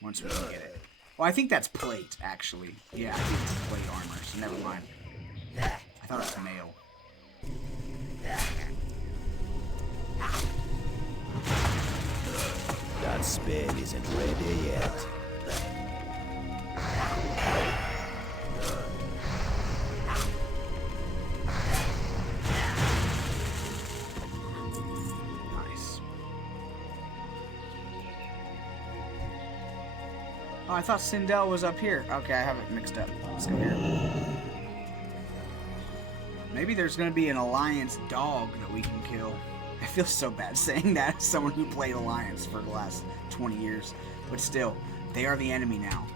once we can get it. Well, I think that's plate, actually. Yeah, I think it's plate armor, so never mind. I thought it was mail. That spell isn't ready yet. Nice. Oh, I thought Sindel was up here. Okay, I have it mixed up. Let's go here. Maybe there's going to be an Alliance dog that we can kill. I feel so bad saying that as someone who played Alliance for the last 20 years. But still, they are the enemy now.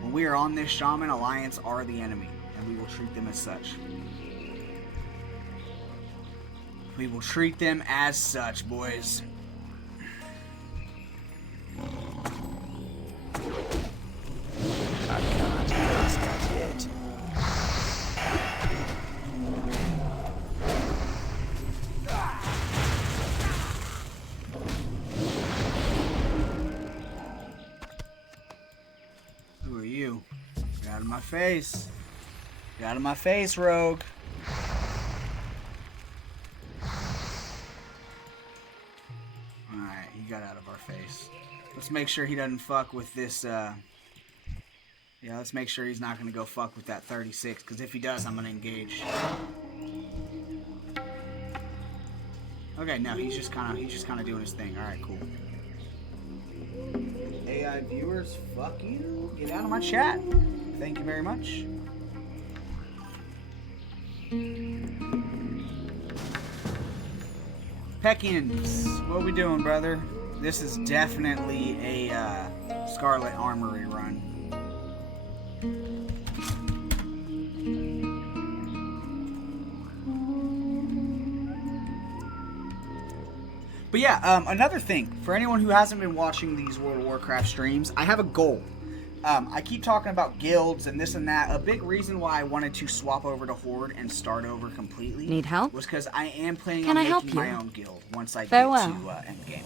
When we are on this Shaman, Alliance are the enemy. And we will treat them as such. We will treat them as such, boys. I can't face that yet. Who are you? Get out of my face. Get out of my face, rogue. Alright, he got out of our face. Let's make sure he doesn't fuck with this, yeah, let's make sure he's not going to go fuck with that 36, because if he does, I'm going to engage. Okay, no, he's just kind of doing his thing. Alright, cool. AI viewers, fuck you. Get out of my chat. Thank you very much. Peckins, what are we doing, brother? This is definitely a Scarlet Armory run. But yeah, another thing, for anyone who hasn't been watching these World of Warcraft streams, I have a goal. I keep talking about guilds and this and that. A big reason why I wanted to swap over to Horde and start over completely Need help? was because I am planning Can on I help making my you? own guild once I Farewell. get to endgame.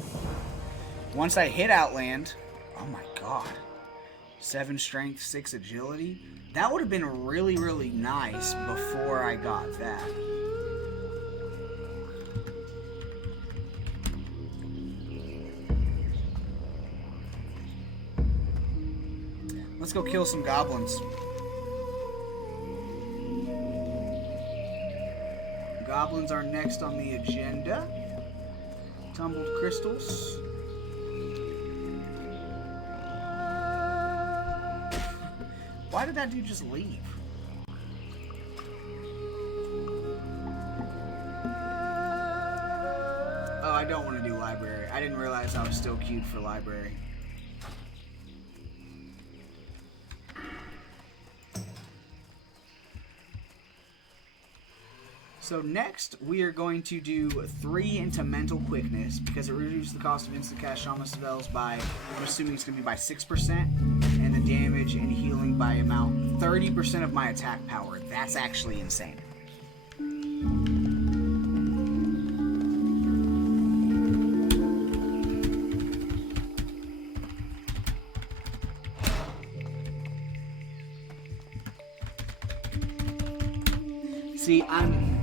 Once I hit Outland, oh my god, 7 strength, 6 agility. That would have been really, really nice before I got that. Let's go kill some goblins. Goblins are next on the agenda. Tumbled crystals. Why did that dude just leave? Oh, I don't want to do library. I didn't realize I was still queued for library. So next, we are going to do 3 into mental quickness because it reduces the cost of instant cast shaman spells by, I'm assuming it's going to be by 6%, and the damage and healing by amount 30% of my attack power. That's actually insane. See, I mean,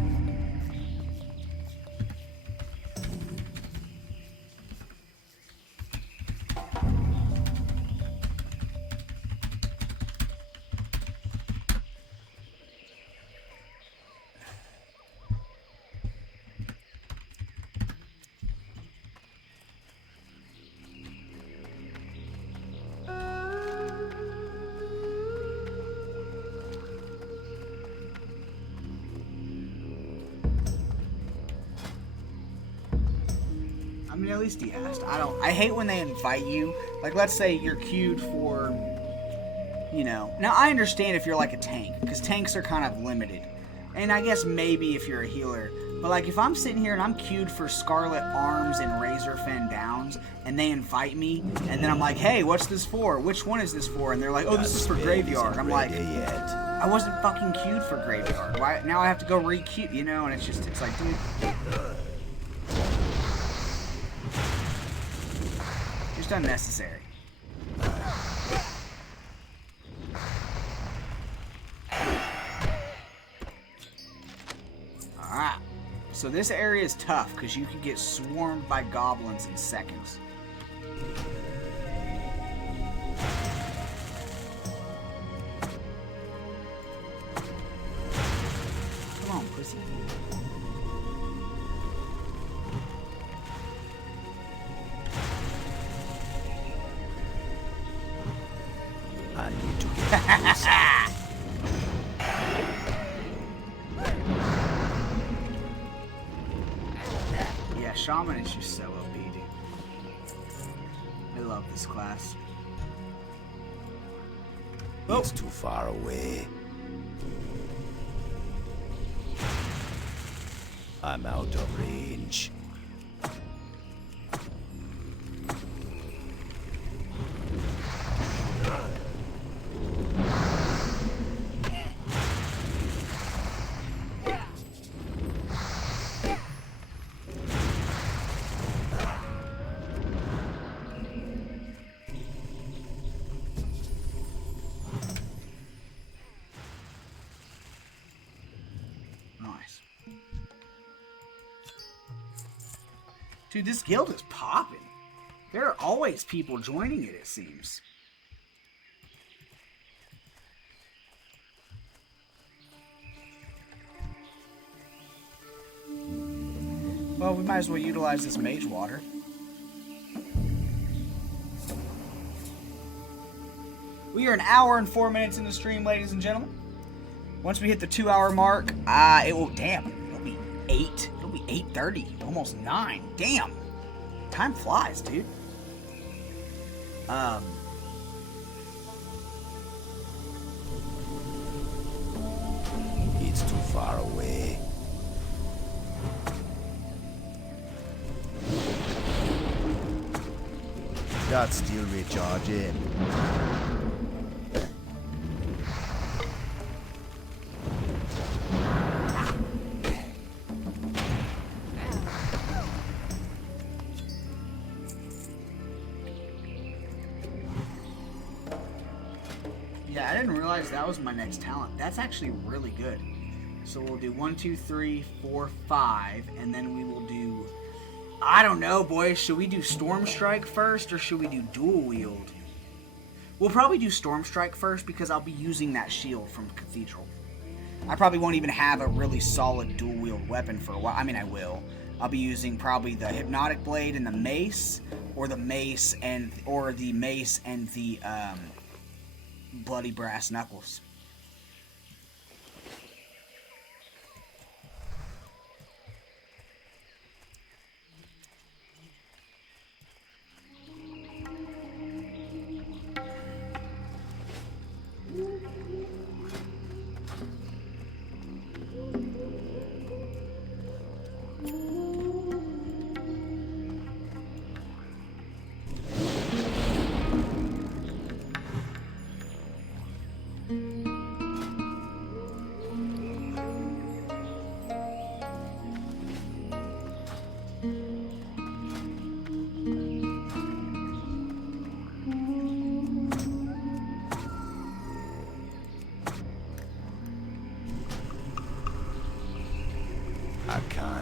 at least he asked. I hate when they invite you. Like, let's say you're queued for, you know. Now, I understand if you're like a tank, because tanks are kind of limited. And I guess maybe if you're a healer. But, like, if I'm sitting here and I'm queued for Scarlet Arms and Razor Fen Downs, and they invite me, and then I'm like, hey, what's this for? Which one is this for? And they're like, oh, this is for Graveyard. I'm like, I wasn't fucking queued for Graveyard. Why? Now I have to go re-queue, you know? And it's just, it's like, dude. Just unnecessary. Alright. So this area is tough because you can get swarmed by goblins in seconds. Come on, pussy. I need to get closer. Yeah, Shaman is just so OP, dude. I love this class. It's too far away. I'm out of range. Nice. Dude, this guild is popping. There are always people joining it seems. Well, we might as well utilize this mage water. We are an hour and 4 minutes in the stream, ladies and gentlemen. Once we hit the 2-hour mark, it will, damn, it'll be 8. It'll be 8:30, almost 9. Damn. Time flies, dude. It's too far away. That's still recharging. Yeah, I didn't realize that was my next talent. That's actually really good. So we'll do 1, 2, 3, 4, 5, and then we will do... I don't know, boys. Should we do Storm Strike first, or should we do Dual Wield? We'll probably do Storm Strike first, because I'll be using that shield from Cathedral. I probably won't even have a really solid Dual Wield weapon for a while. I mean, I will. I'll be using probably the Hypnotic Blade and the Mace, or the Mace and the Bloody Brass Knuckles.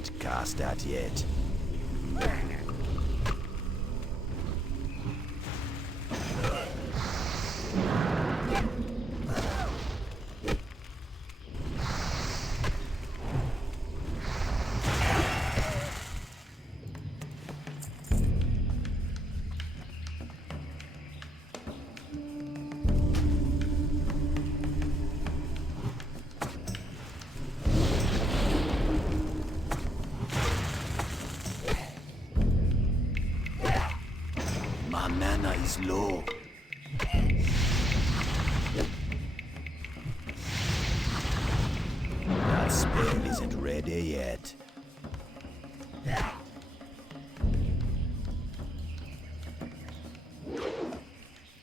can't cast that yet. My mana is low. That spell isn't ready yet.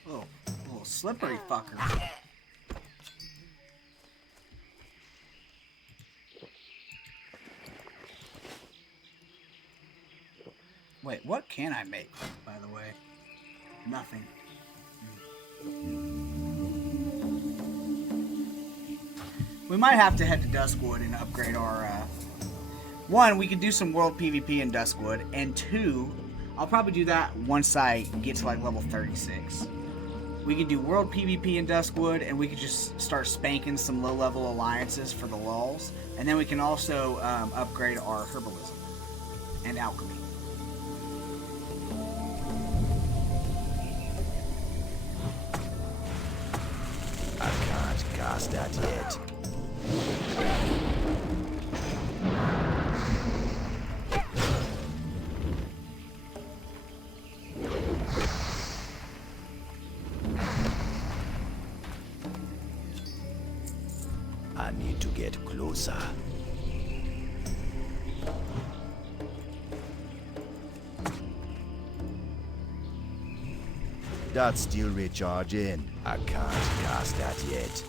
Oh, little slippery fucker. Wait, what can I make, by the way? Nothing. We might have to head to Duskwood and upgrade our, one, we could do some world PvP in Duskwood, and two, I'll probably do that once I get to, like, level 36. We could do world PvP in Duskwood, and we could just start spanking some low-level alliances for the lulz, and then we can also upgrade our herbalism and alchemy. I can't cast that yet. I need to get closer. That's still recharging. I can't cast that yet.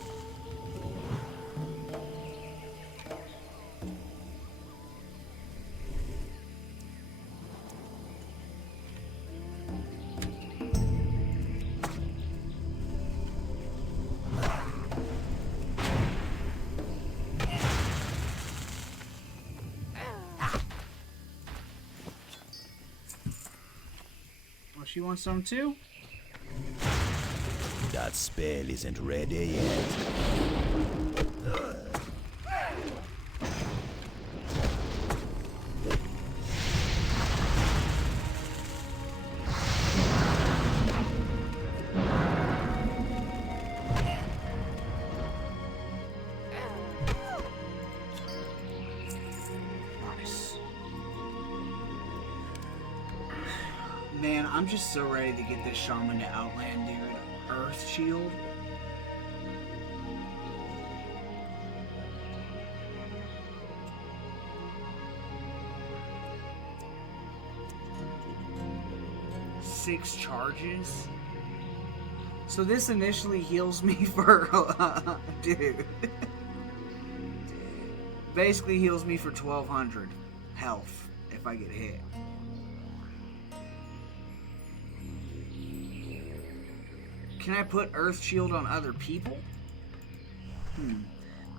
Well, she wants some too? That spell isn't ready yet. Nice. Man, I'm just so ready to get this shaman to Outland, dude. Earth Shield. Six charges. So this initially heals me for, dude. Basically heals me for 1200 health if I get hit. Can I put Earth Shield on other people?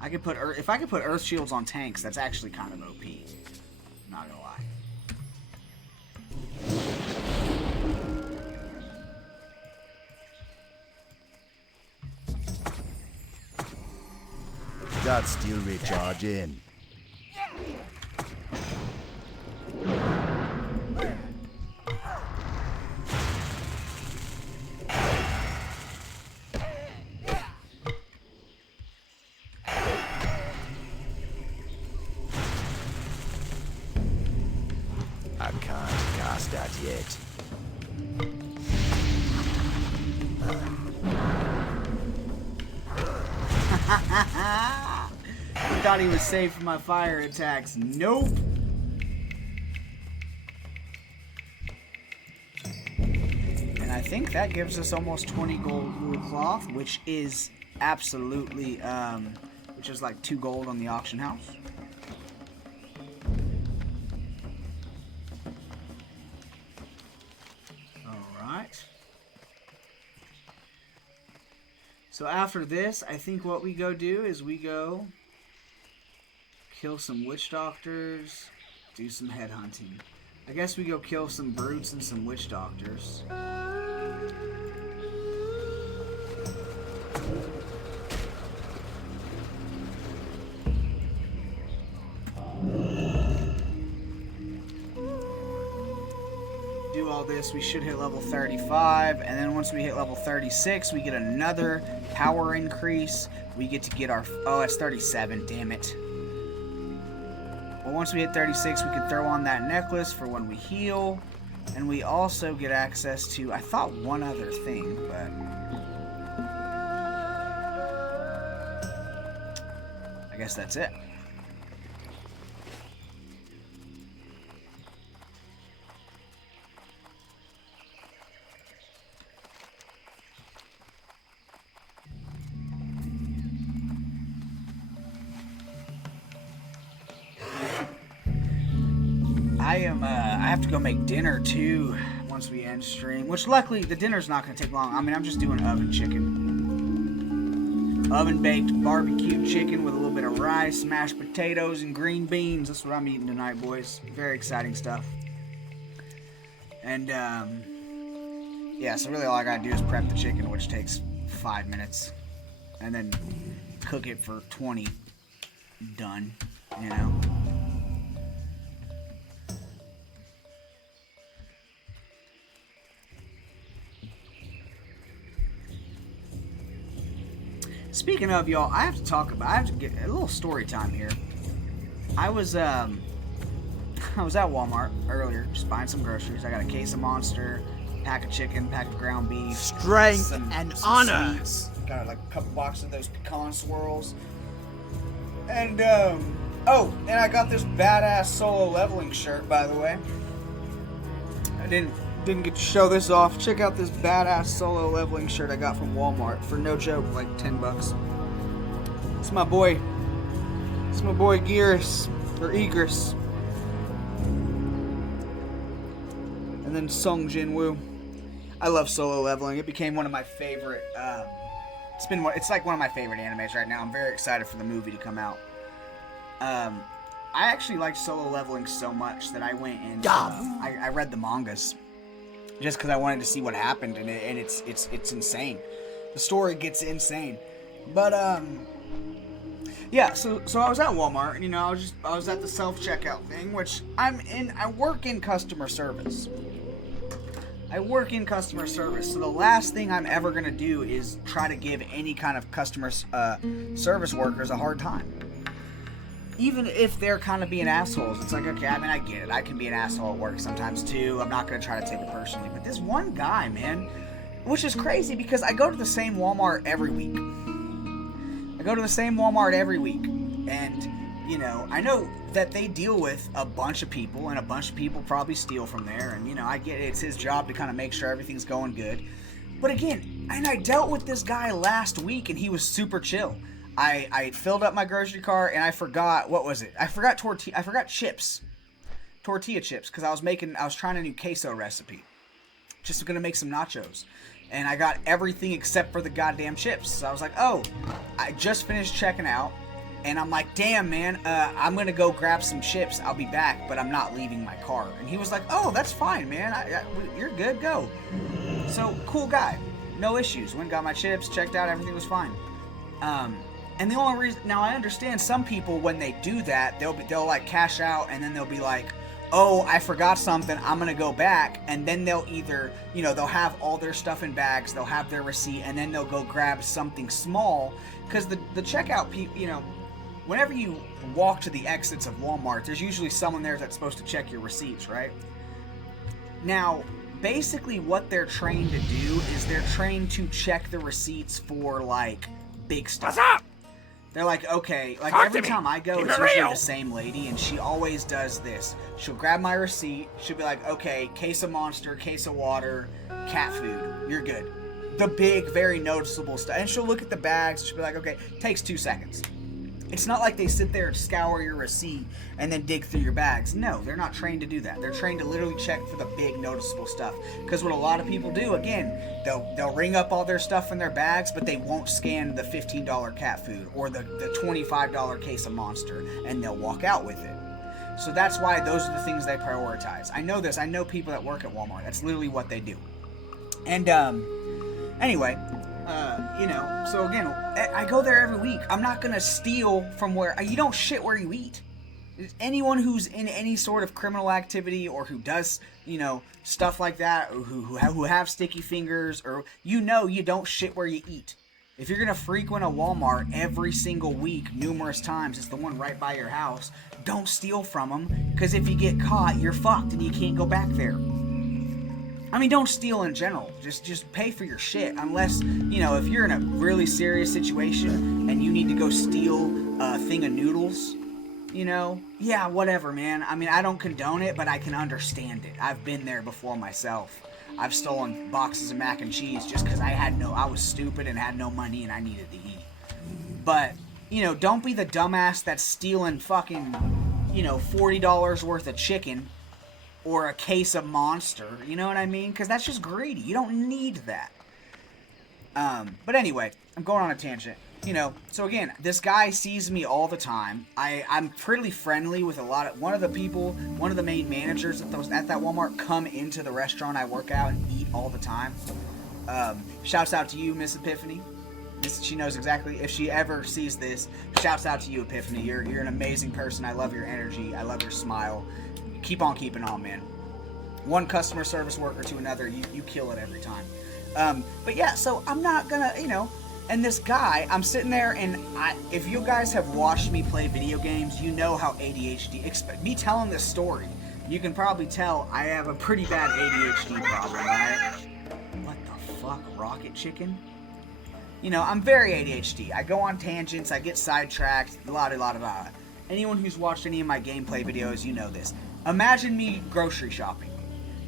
I could put if I could put Earth Shields on tanks, that's actually kind of OP. Not gonna lie. That's still recharging. I can't cast that yet. I thought he was safe from my fire attacks. Nope. And I think that gives us almost 20 gold wool cloth, which is absolutely, which is like 2 gold on the auction house. Alright. So after this, I think what we go do is we go kill some witch doctors. Do some headhunting. I guess we go kill some brutes and some witch doctors. Do all this, we should hit level 35, and then once we hit level 36, we get another power increase. We get to get our... Oh, that's 37, damn it. Well, once we hit 36, we can throw on that necklace for when we heal. And we also get access to, I thought, one other thing, but... I guess that's it. I have to go make dinner too once we end stream, which luckily the dinner's not going to take long. I mean, I'm just doing oven chicken. Oven baked barbecue chicken with a little bit of rice, mashed potatoes, and green beans. That's what I'm eating tonight, boys. Very exciting stuff. And, yeah, so really all I got to do is prep the chicken, which takes 5 minutes. And then cook it for 20. Done, you know. Speaking of, y'all, I have to get a little story time here. I was at Walmart earlier, just buying some groceries. I got a case of Monster, pack of chicken, pack of ground beef, strength and honor. Sweets. Got like a couple boxes of those pecan swirls. And oh, and I got this badass solo leveling shirt, by the way. I didn't get to show this off. Check out this badass solo leveling shirt I got from Walmart for no joke, like $10. It's my boy Gearus, or Egris. And then Sung Jin Woo. I love solo leveling. It became one of my favorite, it's like one of my favorite animes right now. I'm very excited for the movie to come out. I actually liked solo leveling so much that I went and I read the mangas. Just because I wanted to see what happened, and it's insane. The story gets insane, but yeah. So I was at Walmart, and I was at the self checkout thing, which I work in customer service. So the last thing I'm ever gonna do is try to give any kind of customer service workers a hard time. Even if they're kind of being assholes, it's like, okay, I mean, I get it. I can be an asshole at work sometimes, too. I'm not going to try to take it personally. But this one guy, man, which is crazy because I go to the same Walmart every week. And, I know that they deal with a bunch of people, and a bunch of people probably steal from there. And, I get it. It's his job to kind of make sure everything's going good. But again, and I dealt with this guy last week, and he was super chill. I filled up my grocery cart and I forgot, what was it? I forgot chips. Tortilla chips, because I was trying a new queso recipe. Just gonna make some nachos. And I got everything except for the goddamn chips. So I was like, oh, I just finished checking out. And I'm like, damn, man, I'm gonna go grab some chips. I'll be back, but I'm not leaving my car. And he was like, oh, that's fine, man. You're good, go. So, cool guy. No issues. Went and got my chips, checked out, everything was fine. And the only reason, now I understand some people when they do that, they'll like cash out and then they'll be like, oh, I forgot something, I'm gonna go back, and then they'll either, they'll have all their stuff in bags, they'll have their receipt, and then they'll go grab something small, because the checkout people, whenever you walk to the exits of Walmart, there's usually someone there that's supposed to check your receipts, right? Now, basically what they're trained to do is they're trained to check the receipts for, like, big stuff. What's up? They're like, okay, like Talk every to me. time I go, Keep it's it usually real. the same lady, and she always does this. She'll grab my receipt, she'll be like, okay, case of Monster, case of water, cat food, you're good. The big, very noticeable stuff. And she'll look at the bags, she'll be like, okay, takes 2 seconds. It's not like they sit there and scour your receipt and then dig through your bags. No, they're not trained to do that. They're trained to literally check for the big noticeable stuff. Because what a lot of people do, again, they'll ring up all their stuff in their bags, but they won't scan the $15 cat food or the $25 case of Monster, and they'll walk out with it. So that's why those are the things they prioritize. I know this. I know people that work at Walmart. That's literally what they do. And anyway, so again, I go there every week. I'm not gonna steal from where you don't shit where you eat. Anyone who's in any sort of criminal activity or who does, stuff like that, or who have sticky fingers, or you don't shit where you eat. If you're gonna frequent a Walmart every single week, numerous times, it's the one right by your house, don't steal from them, because if you get caught, you're fucked and you can't go back there. I mean, don't steal in general. Just pay for your shit. Unless, if you're in a really serious situation and you need to go steal a thing of noodles, yeah, whatever, man. I mean, I don't condone it, but I can understand it. I've been there before myself. I've stolen boxes of mac and cheese just because I was stupid and had no money and I needed to eat. But, don't be the dumbass that's stealing fucking, $40 worth of chicken or a case of Monster, you know what I mean? Because that's just greedy. You don't need that. But anyway, I'm going on a tangent. So again, this guy sees me all the time. I'm pretty friendly with one of the main managers at that Walmart come into the restaurant I work out and eat all the time. Shouts out to you, Miss Epiphany. She knows exactly, if she ever sees this, shouts out to you, Epiphany. You're an amazing person. I love your energy. I love your smile. Keep on keeping on, man. One customer service worker to another, you kill it every time. But yeah, so I'm not gonna, and this guy, I'm sitting there, and if you guys have watched me play video games, you know how ADHD, me telling this story, you can probably tell I have a pretty bad ADHD problem, right? What the fuck, Rocket Chicken? I'm very ADHD. I go on tangents, I get sidetracked, la-da-la-da-la. Anyone who's watched any of my gameplay videos, you know this. Imagine me grocery shopping.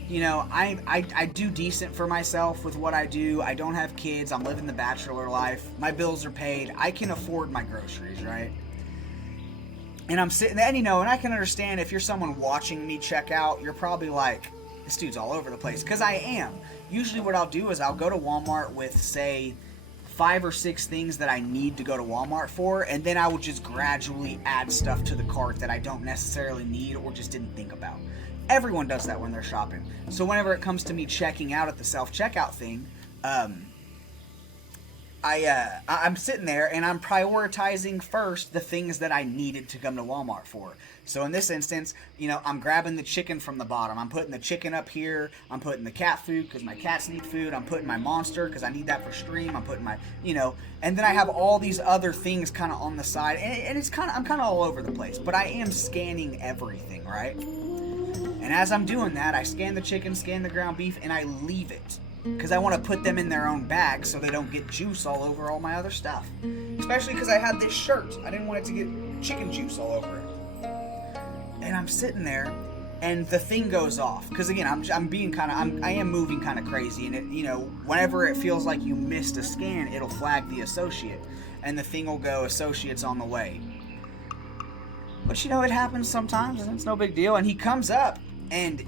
I do decent for myself with what I do. I don't have kids. I'm living the bachelor life. My bills are paid. I can afford my groceries, right? And I'm sitting there, and I can understand if you're someone watching me check out, you're probably like, this dude's all over the place. Because I am. Usually what I'll do is I'll go to Walmart with, say, 5 or 6 things that I need to go to Walmart for, and then I will just gradually add stuff to the cart that I don't necessarily need or just didn't think about. Everyone does that when they're shopping. So whenever it comes to me checking out at the self-checkout thing, I'm sitting there and I'm prioritizing first the things that I needed to come to Walmart for. So in this instance, I'm grabbing the chicken from the bottom. I'm putting the chicken up here. I'm putting the cat food because my cats need food. I'm putting my Monster because I need that for stream. I'm putting my, and then I have all these other things kind of on the side. And I'm kind of all over the place. But I am scanning everything, right? And as I'm doing that, I scan the chicken, scan the ground beef, and I leave it. Because I want to put them in their own bag so they don't get juice all over all my other stuff. Especially because I had this shirt. I didn't want it to get chicken juice all over it. And I'm sitting there, and the thing goes off. Because again, I am moving kind of crazy, and it, whenever it feels like you missed a scan, it'll flag the associate, and the thing will go, associate's on the way. But it happens sometimes, and it's no big deal. And he comes up, and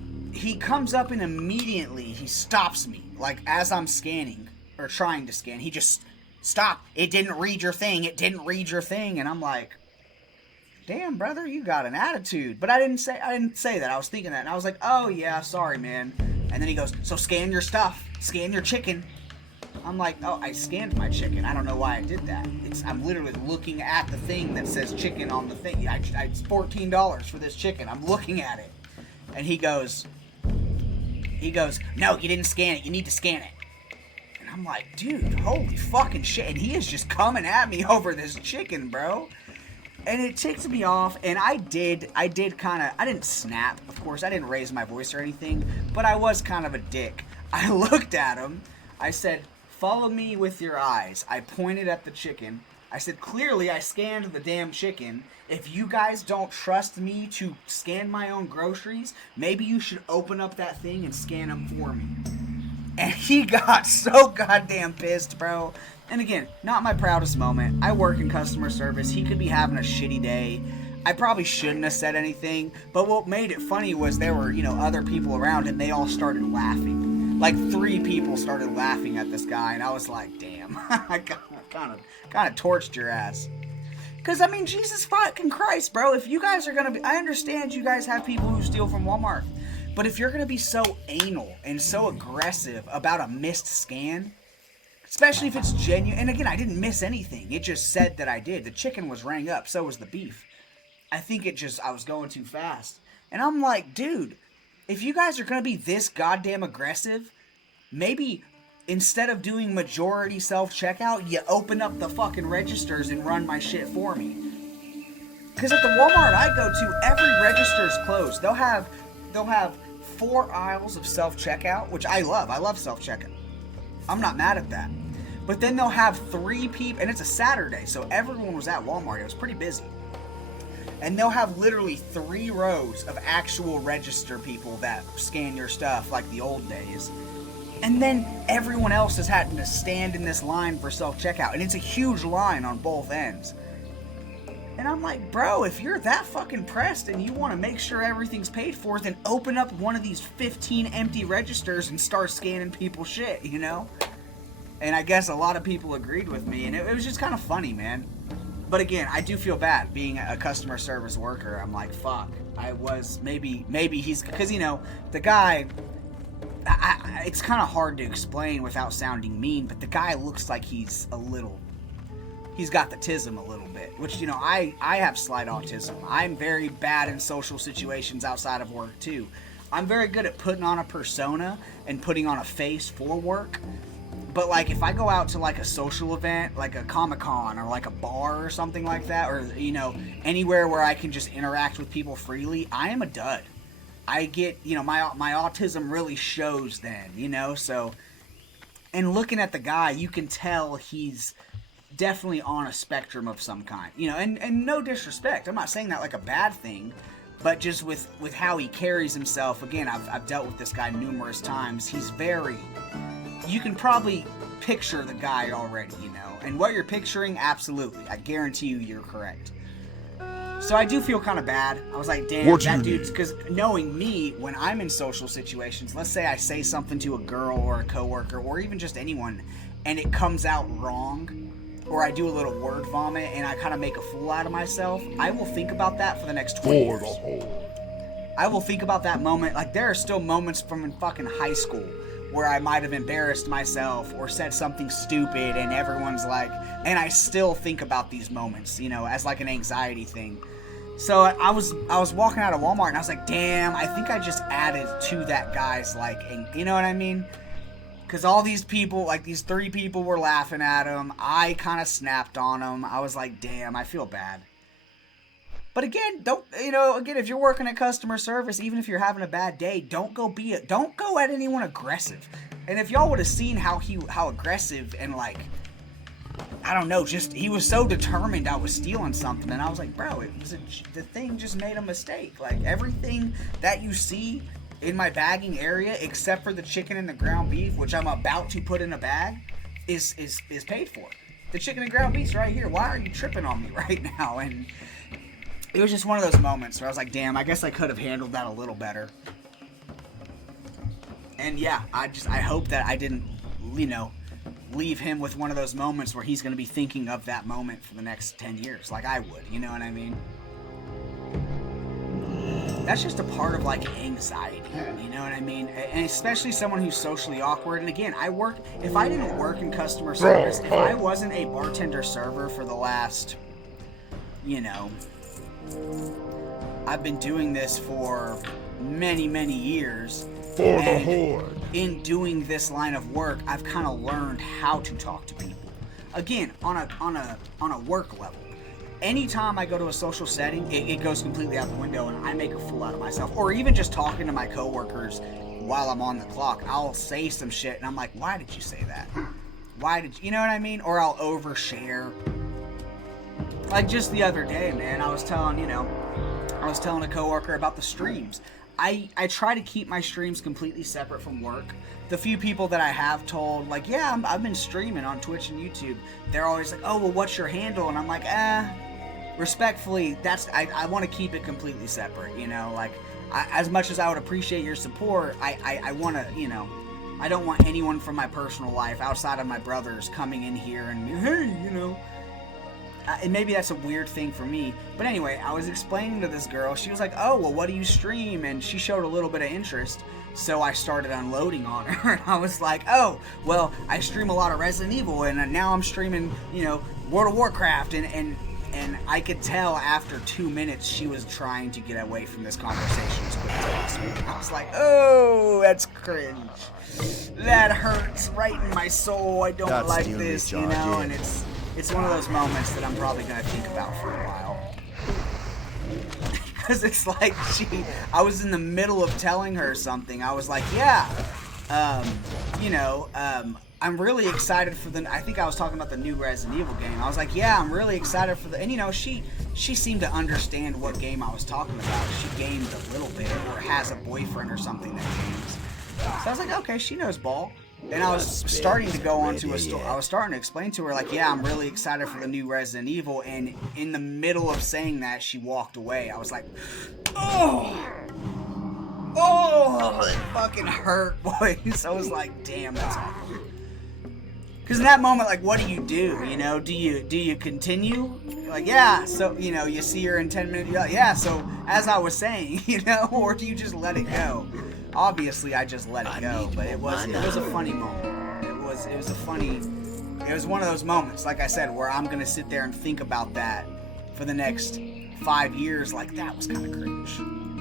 immediately he stops me, like as I'm scanning or trying to scan. He just stopped. It didn't read your thing. And I'm like, damn, brother, you got an attitude. But I didn't say that. I was thinking that, and I was like, oh yeah, sorry, man. And then he goes, so scan your stuff, scan your chicken. I'm like, oh, I scanned my chicken. I don't know why I did that. I'm literally looking at the thing that says chicken on the thing. It's $14 for this chicken. I'm looking at it. And he goes, no, you didn't scan it. You need to scan it. And I'm like, dude, holy fucking shit. And he is just coming at me over this chicken, bro. And it ticked me off. And I didn't snap, of course. I didn't raise my voice or anything. But I was kind of a dick. I looked at him. I said, follow me with your eyes. I pointed at the chicken. I said, clearly I scanned the damn chicken. If you guys don't trust me to scan my own groceries, maybe you should open up that thing and scan them for me. And he got so goddamn pissed, bro. And again, not my proudest moment. I work in customer service. He could be having a shitty day. I probably shouldn't have said anything. But what made it funny was there were, other people around and they all started laughing. Like 3 people started laughing at this guy. And I was like, damn, I kind of torched your ass. Because, I mean, Jesus fucking Christ, bro. If you guys are going to be... I understand you guys have people who steal from Walmart. But if you're going to be so anal and so aggressive about a missed scan, especially if it's genuine... And again, I didn't miss anything. It just said that I did. The chicken was rang up. So was the beef. I think I was going too fast. And I'm like, dude, if you guys are going to be this goddamn aggressive, maybe... Instead of doing majority self-checkout, you open up the fucking registers and run my shit for me. Because at the Walmart I go to, every register is closed. They'll have 4 aisles of self-checkout, which I love. I love self-checkout. I'm not mad at that. But then they'll have 3 people, and it's a Saturday, so everyone was at Walmart. It was pretty busy. And they'll have literally 3 rows of actual register people that scan your stuff like the old days. And then everyone else is having to stand in this line for self-checkout. And it's a huge line on both ends. And I'm like, bro, if you're that fucking pressed and you want to make sure everything's paid for, then open up one of these 15 empty registers and start scanning people's shit, you know? And I guess a lot of people agreed with me. And it was just kind of funny, man. But again, I do feel bad being a customer service worker. I'm like, fuck. I was, maybe he's, because, you know, the guy... it's kind of hard to explain without sounding mean, but the guy looks like he's got the tism a little bit, which, you know, I have slight autism. I'm very bad in social situations outside of work too. I'm very good at putting on a persona and putting on a face for work, but like if I go out to like a social event, like a Comic-Con or like a bar or something like that, or, you know, anywhere where I can just interact with people freely, I am a dud. I get, you know, my autism really shows then, you know, so, and looking at the guy, you can tell he's definitely on a spectrum of some kind, you know, and no disrespect, I'm not saying that like a bad thing, but just with how he carries himself, again, I've dealt with this guy numerous times, he's very, you can probably picture the guy already, you know, and what you're picturing, absolutely, I guarantee you're correct. So I do feel kind of bad. I was like, damn, that dude's... Because knowing me, when I'm in social situations, let's say I say something to a girl or a coworker or even just anyone, and it comes out wrong, or I do a little word vomit and I kind of make a fool out of myself, I will think about that for the next 20 years. I will think about that moment. Like, there are still moments from in fucking high school where I might have embarrassed myself or said something stupid and everyone's like, and I still think about these moments, you know, as like an anxiety thing. So I was walking out of Walmart and I was like, damn, I think I just added to that guy's like, you know what I mean? Because all these people, like these 3 people were laughing at him. I kind of snapped on him. I was like, damn, I feel bad. But again, if you're working at customer service, even if you're having a bad day, don't go at anyone aggressive. And if y'all would have seen how aggressive and like, I don't know, just he was so determined I was stealing something, and I was like, bro, the thing just made a mistake. Like everything that you see in my bagging area, except for the chicken and the ground beef, which I'm about to put in a bag, is paid for. The chicken and ground beef's right here. Why are you tripping on me right now? And it was just one of those moments where I was like, damn, I guess I could have handled that a little better. And yeah, I hope that I didn't, you know, leave him with one of those moments where he's going to be thinking of that moment for the next 10 years, like I would, you know what I mean? That's just a part of, like, anxiety, you know what I mean? And especially someone who's socially awkward. And again, if I didn't work in customer service, if I wasn't a bartender server for the last, you know, I've been doing this for many, many years. And in doing this line of work, I've kind of learned how to talk to people. Again, on a work level. Anytime I go to a social setting, it goes completely out the window and I make a fool out of myself. Or even just talking to my coworkers while I'm on the clock, I'll say some shit and I'm like, why did you say that? You know what I mean? Or I'll overshare. Like just the other day, man, I was telling a coworker about the streams. I try to keep my streams completely separate from work. The few people that I have told, like, yeah, I've been streaming on Twitch and YouTube, they're always like, oh, well, what's your handle? And I'm like, respectfully, I want to keep it completely separate, you know? Like, as much as I would appreciate your support, I want to, you know, I don't want anyone from my personal life outside of my brothers coming in here and, hey, you know. and maybe that's a weird thing for me. But anyway, I was explaining to this girl. She was like, "Oh, well, what do you stream?" And she showed a little bit of interest. So I started unloading on her. And I was like, "Oh, well, I stream a lot of Resident Evil, and now I'm streaming, World of Warcraft." And I could tell after 2 minutes she was trying to get away from this conversation as quick as possible. I was like, "Oh, that's cringe. That hurts right in my soul. I don't like this, And it's one of those moments that I'm probably gonna think about for a while. Because it's like I was in the middle of telling her something. I was like, "Yeah, I'm really excited for I think I was talking about the new Resident Evil game. I was like, "Yeah, I'm really excited for and she seemed to understand what game I was talking about. She gamed a little bit, or has a boyfriend or something that games. So I was like, okay, she knows ball. And I was starting to go on to a story. I was starting to explain to her, like, yeah, I'm really excited for the new Resident Evil. And in the middle of saying that, she walked away. I was like, oh, it fucking hurt, boys. I was like, damn, that's awkward. Because in that moment, like, what do? Do you continue? Like, yeah, so, you see her in 10 minutes, you're like, yeah, so, as I was saying, or do you just let it go? Obviously, I just let it go, but it was a funny moment. It was one of those moments, like I said, where I'm going to sit there and think about that for the next 5 years, like, that was kind of cringe.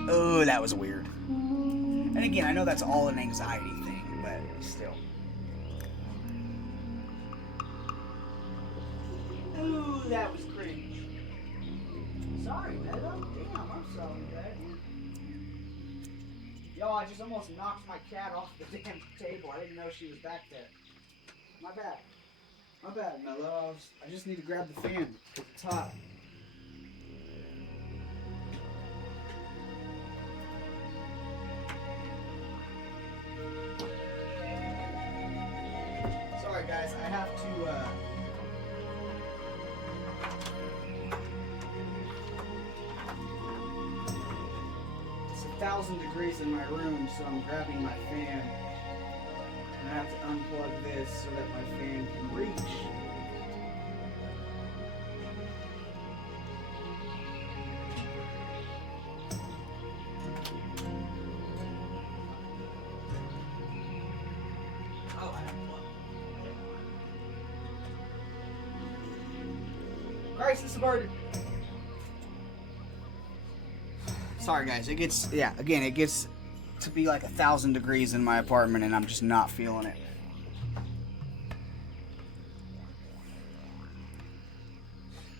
Oh, that was weird. And again, I know that's all an anxiety thing, but still. Ooh, that was cringe. Sorry, Meadow. Damn, I'm sorry, Dad. Yo, I just almost knocked my cat off the damn table. I didn't know she was back there. My bad. My bad, Mello. I just need to grab the fan. It's hot. Sorry, guys. I have to, It's 1,000 degrees in my room, so I'm grabbing my fan. And I have to unplug this so that my fan can reach. Oh, I unplugged. Crisis averted. Sorry guys, it gets to be like 1,000 degrees in my apartment and I'm just not feeling it.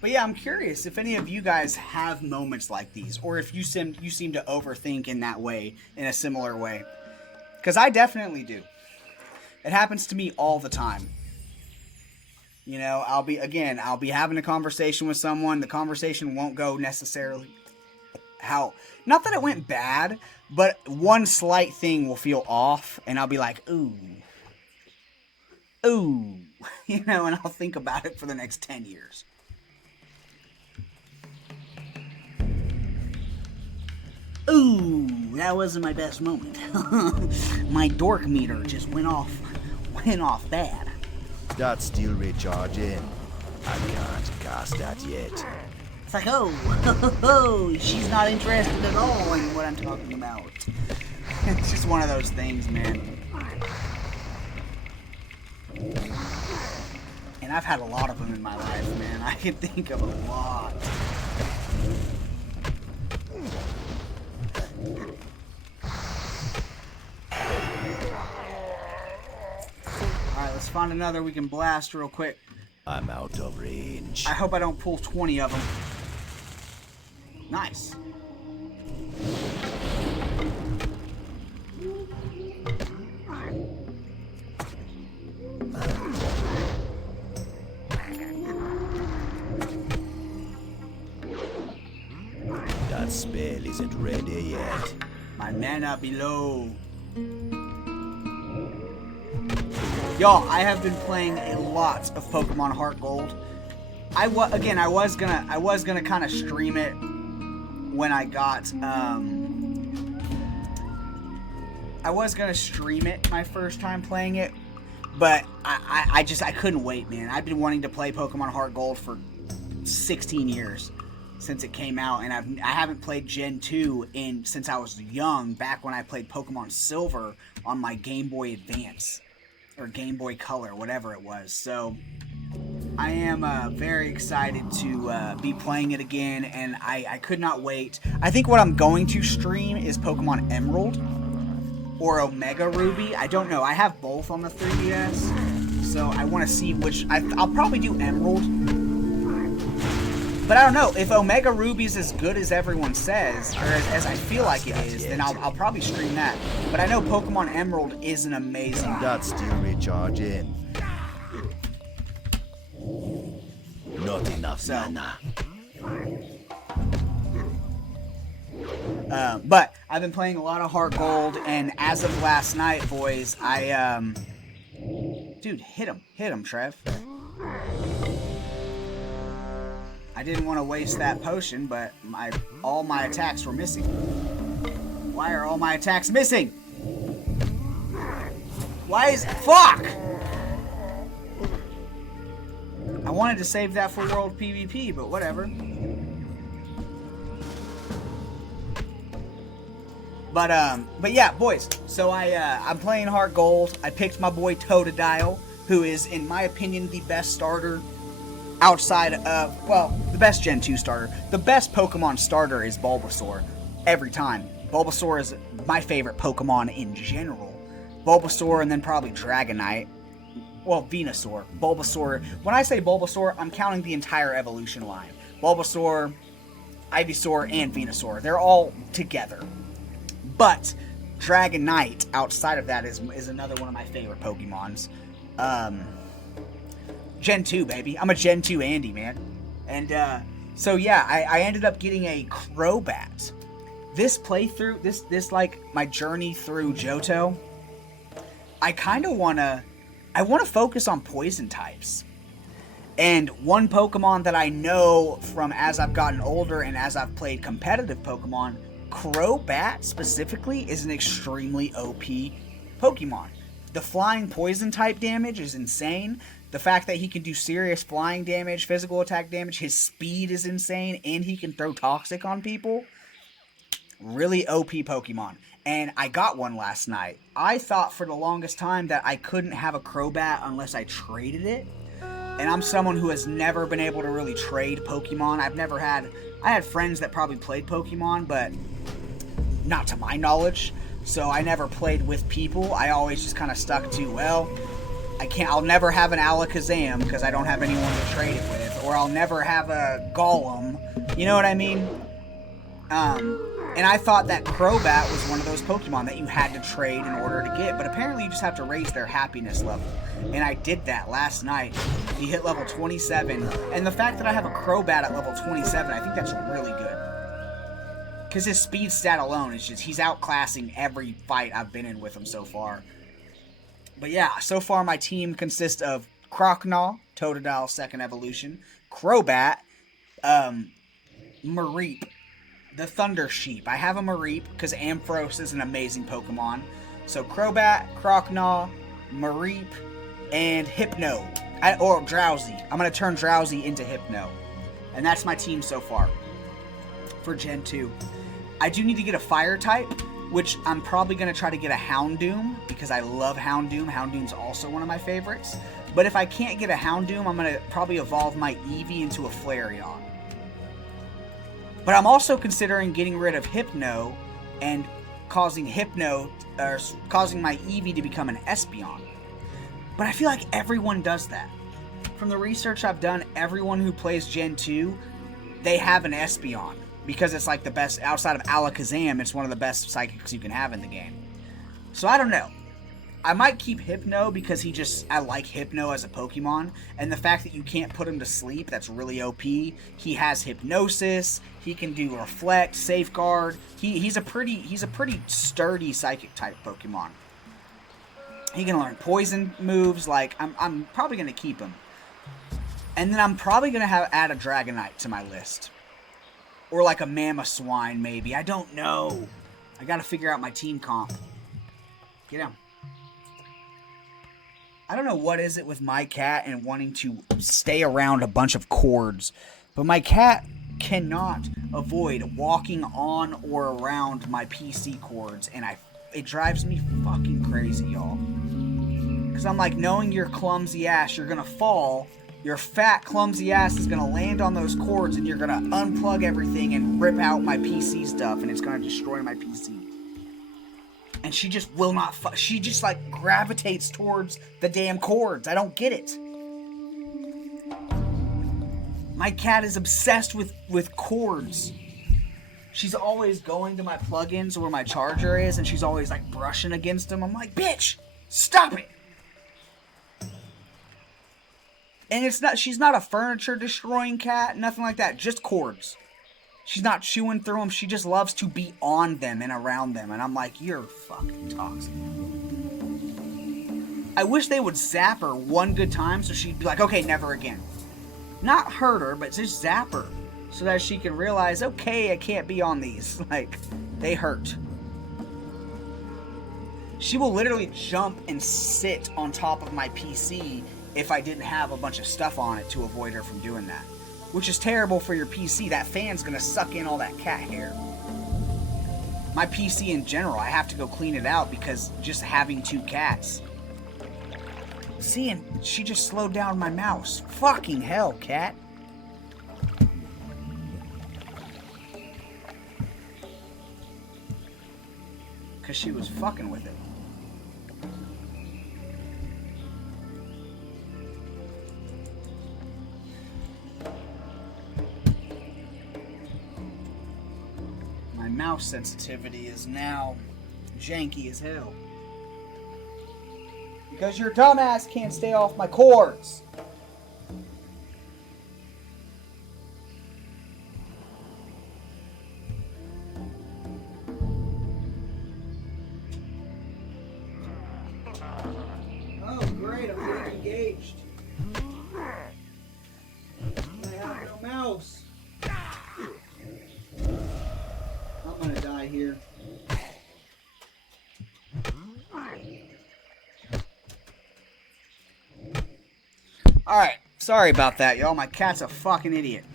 But yeah, I'm curious if any of you guys have moments like these, or if you seem to overthink in that way, in a similar way. Because I definitely do. It happens to me all the time. I'll be having a conversation with someone, the conversation won't go necessarily not that it went bad, but one slight thing will feel off, and I'll be like, ooh, and I'll think about it for the next 10 years. Ooh, that wasn't my best moment. My dork meter just went off bad. That's still recharging. I can't cast that yet. It's like, oh, she's not interested at all in what I'm talking about. It's just one of those things, man. And I've had a lot of them in my life, man. I can think of a lot. Alright, let's find another we can blast real quick. I'm out of range. I hope I don't pull 20 of them. Nice. That spell isn't ready yet. My mana below. Y'all, I have been playing a lot of Pokemon Heart Gold. I was gonna kind of stream it when I got I was gonna stream it my first time playing it, but I couldn't wait, man. I've been wanting to play Pokemon Heart Gold for 16 years since it came out, and I haven't played Gen 2 since I was young, back when I played Pokemon Silver on my Game Boy Advance, or Game Boy Color, whatever it was. So I am very excited to be playing it again, and I could not wait. I think what I'm going to stream is Pokemon Emerald or Omega Ruby. I don't know. I have both on the 3DS, so I want to see which. I'll probably do Emerald. But I don't know, if Omega Ruby's as good as everyone says, or as I feel like it is, then I'll probably stream that. But I know Pokemon Emerald is an amazing game. That's still recharging. Not enough mana. But I've been playing a lot of Heart Gold, and as of last night, boys, dude, hit him, Trev. I didn't want to waste that potion, but all my attacks were missing. Why are all my attacks missing? Fuck! I wanted to save that for World PvP, but whatever. But yeah, boys. So I'm playing Heart Gold. I picked my boy Totodile, who is, in my opinion, the best starter outside of, well, the best Gen 2 starter. The best Pokemon starter is Bulbasaur. Every time. Bulbasaur is my favorite Pokemon in general. Bulbasaur, and then probably Dragonite. Well, Venusaur. Bulbasaur. When I say Bulbasaur, I'm counting the entire evolution line. Bulbasaur, Ivysaur, and Venusaur. They're all together. But Dragonite, outside of that, is another one of my favorite Pokemons. Gen 2, baby. I'm a Gen 2 Andy, man. And, so yeah, I ended up getting a Crobat. This playthrough, this like, my journey through Johto, I kind of want to focus on poison types. And one Pokemon that I know from as I've gotten older and as I've played competitive Pokemon, Crobat specifically is an extremely OP Pokemon. The flying poison type damage is insane. The fact that he can do serious flying damage, physical attack damage, his speed is insane, and he can throw toxic on people. Really OP Pokemon. And I got one last night. I thought for the longest time that I couldn't have a Crobat unless I traded it. And I'm someone who has never been able to really trade Pokemon. I had friends that probably played Pokemon, but not to my knowledge. So I never played with people. I always just kind of stuck to, well, I'll never have an Alakazam because I don't have anyone to trade it with. Or I'll never have a Golem. You know what I mean? And I thought that Crobat was one of those Pokemon that you had to trade in order to get. But apparently you just have to raise their happiness level. And I did that last night. He hit level 27. And the fact that I have a Crobat at level 27, I think that's really good. Because his speed stat alone is just, he's outclassing every fight I've been in with him so far. But yeah, so far my team consists of Croconaw, Totodile second evolution, Crobat, Mareep, the Thunder Sheep. I have a Mareep because Ampharos is an amazing Pokemon. So Crobat, Croconaw, Mareep, and Hypno. Or Drowsy. I'm going to turn Drowsy into Hypno. And that's my team so far for Gen 2. I do need to get a Fire type, which I'm probably going to try to get a Houndoom because I love Houndoom. Houndoom's also one of my favorites. But if I can't get a Houndoom, I'm going to probably evolve my Eevee into a Flareon. But I'm also considering getting rid of Hypno and causing my Eevee to become an Espeon. But I feel like everyone does that. From the research I've done, everyone who plays Gen 2, they have an Espeon. Because it's like the best, outside of Alakazam, it's one of the best psychics you can have in the game. So I don't know. I might keep Hypno because I like Hypno as a Pokemon. And the fact that you can't put him to sleep, that's really OP. He has Hypnosis, he can do Reflect, Safeguard. He's a pretty sturdy psychic type Pokemon. He can learn poison moves, like, I'm probably going to keep him. And then I'm probably going to add a Dragonite to my list. Or like a Mamoswine, maybe. I don't know. I gotta figure out my team comp. Get him. I don't know what is it with my cat and wanting to stay around a bunch of cords But my cat cannot avoid walking on or around my PC cords, and it drives me fucking crazy, y'all. Because I'm like, knowing your clumsy ass, you're gonna fall. Your fat, clumsy ass is gonna land on those cords, and you're gonna unplug everything and rip out my PC stuff, and it's gonna destroy my PC. And she just will not. She just like gravitates towards the damn cords. I don't get it. My cat is obsessed with cords. She's always going to my plugins where my charger is, and she's always like brushing against them. I'm like, bitch, stop it. And she's not a furniture destroying cat, nothing like that, just cords. She's not chewing through them, she just loves to be on them and around them. And I'm like, you're fucking toxic. I wish they would zap her one good time so she'd be like, okay, never again. Not hurt her, but just zap her. So that she can realize, okay, I can't be on these. Like, they hurt. She will literally jump and sit on top of my PC if I didn't have a bunch of stuff on it to avoid her from doing that. Which is terrible for your PC. That fan's gonna suck in all that cat hair. My PC in general, I have to go clean it out because just having 2 cats. See, and she just slowed down my mouse. Fucking hell, cat. Because she was fucking with it. My mouse sensitivity is now janky as hell. Because your dumbass can't stay off my cords. Oh, great, I'm getting engaged. I have no mouse. I'm gonna die here. Alright, sorry about that, y'all. My cat's a fucking idiot.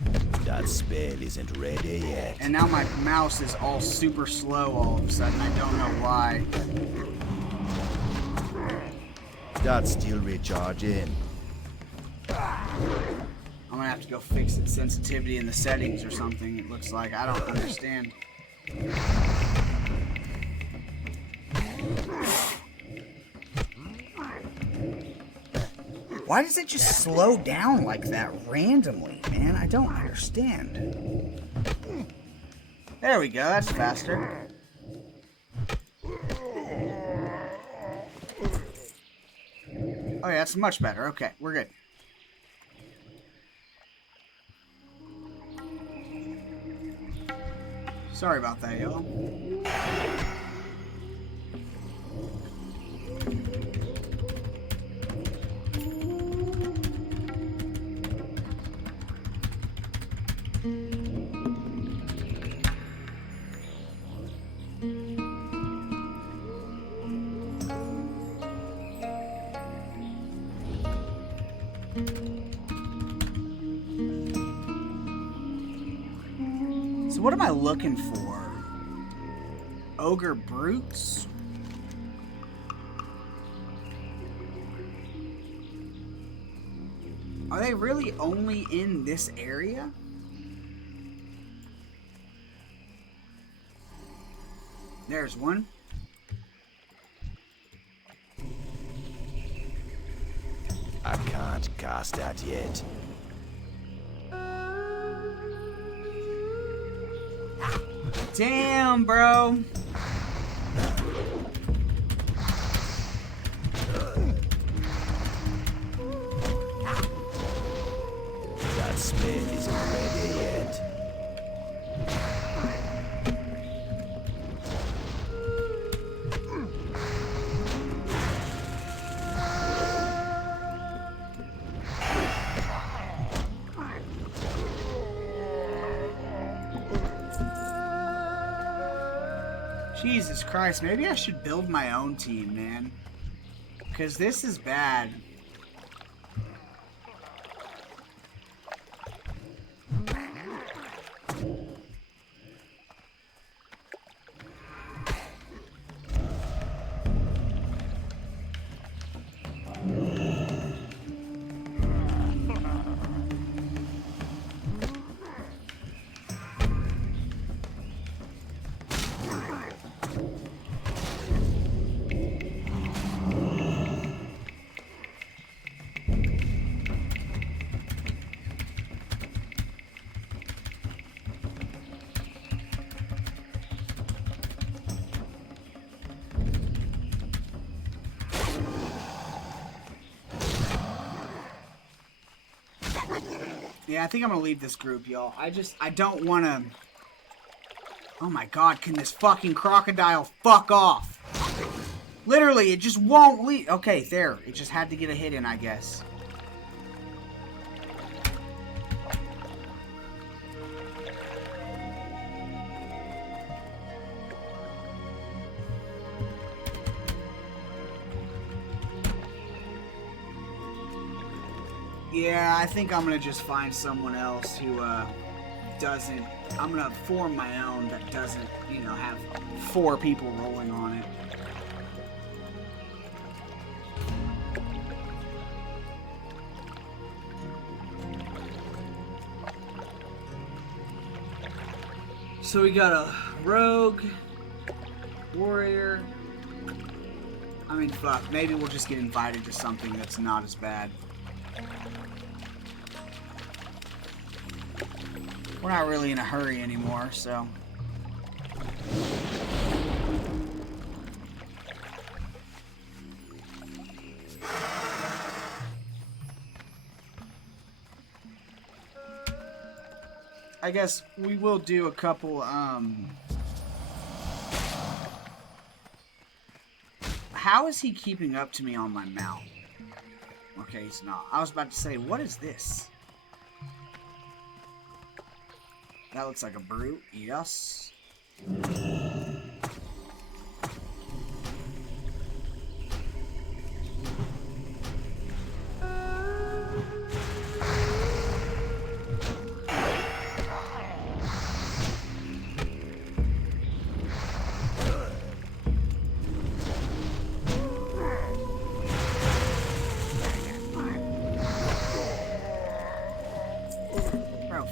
That spell isn't ready yet. And now my mouse is all super slow all of a sudden. I don't know why. That's still recharging. I'm gonna have to go fix its sensitivity in the settings or something, it looks like. I don't understand. Why does it just slow down like that randomly, man? I don't understand. There we go, that's faster. Oh yeah, that's much better. Okay, we're good. Sorry about that, y'all. So what am I looking for? Ogre brutes? Are they really only in this area? There's one. I can't cast that yet. Damn, bro. That spell isn't ready yet. Jesus Christ, maybe I should build my own team, man. Because this is bad. Yeah, I think I'm gonna leave this group, y'all. I don't wanna... Oh my god, can this fucking crocodile fuck off? Literally, it just won't leave. Okay, there. It just had to get a hit in, I guess. Yeah, I think I'm gonna just find someone else who, doesn't... I'm gonna form my own that doesn't, you know, have 4 people rolling on it. So we got a rogue, warrior. I mean, fuck. Maybe we'll just get invited to something that's not as bad. We're not really in a hurry anymore, so... I guess we will do a couple, How is he keeping up to me on my mount? Okay, he's not. I was about to say, what is this? That looks like a brute. Yes.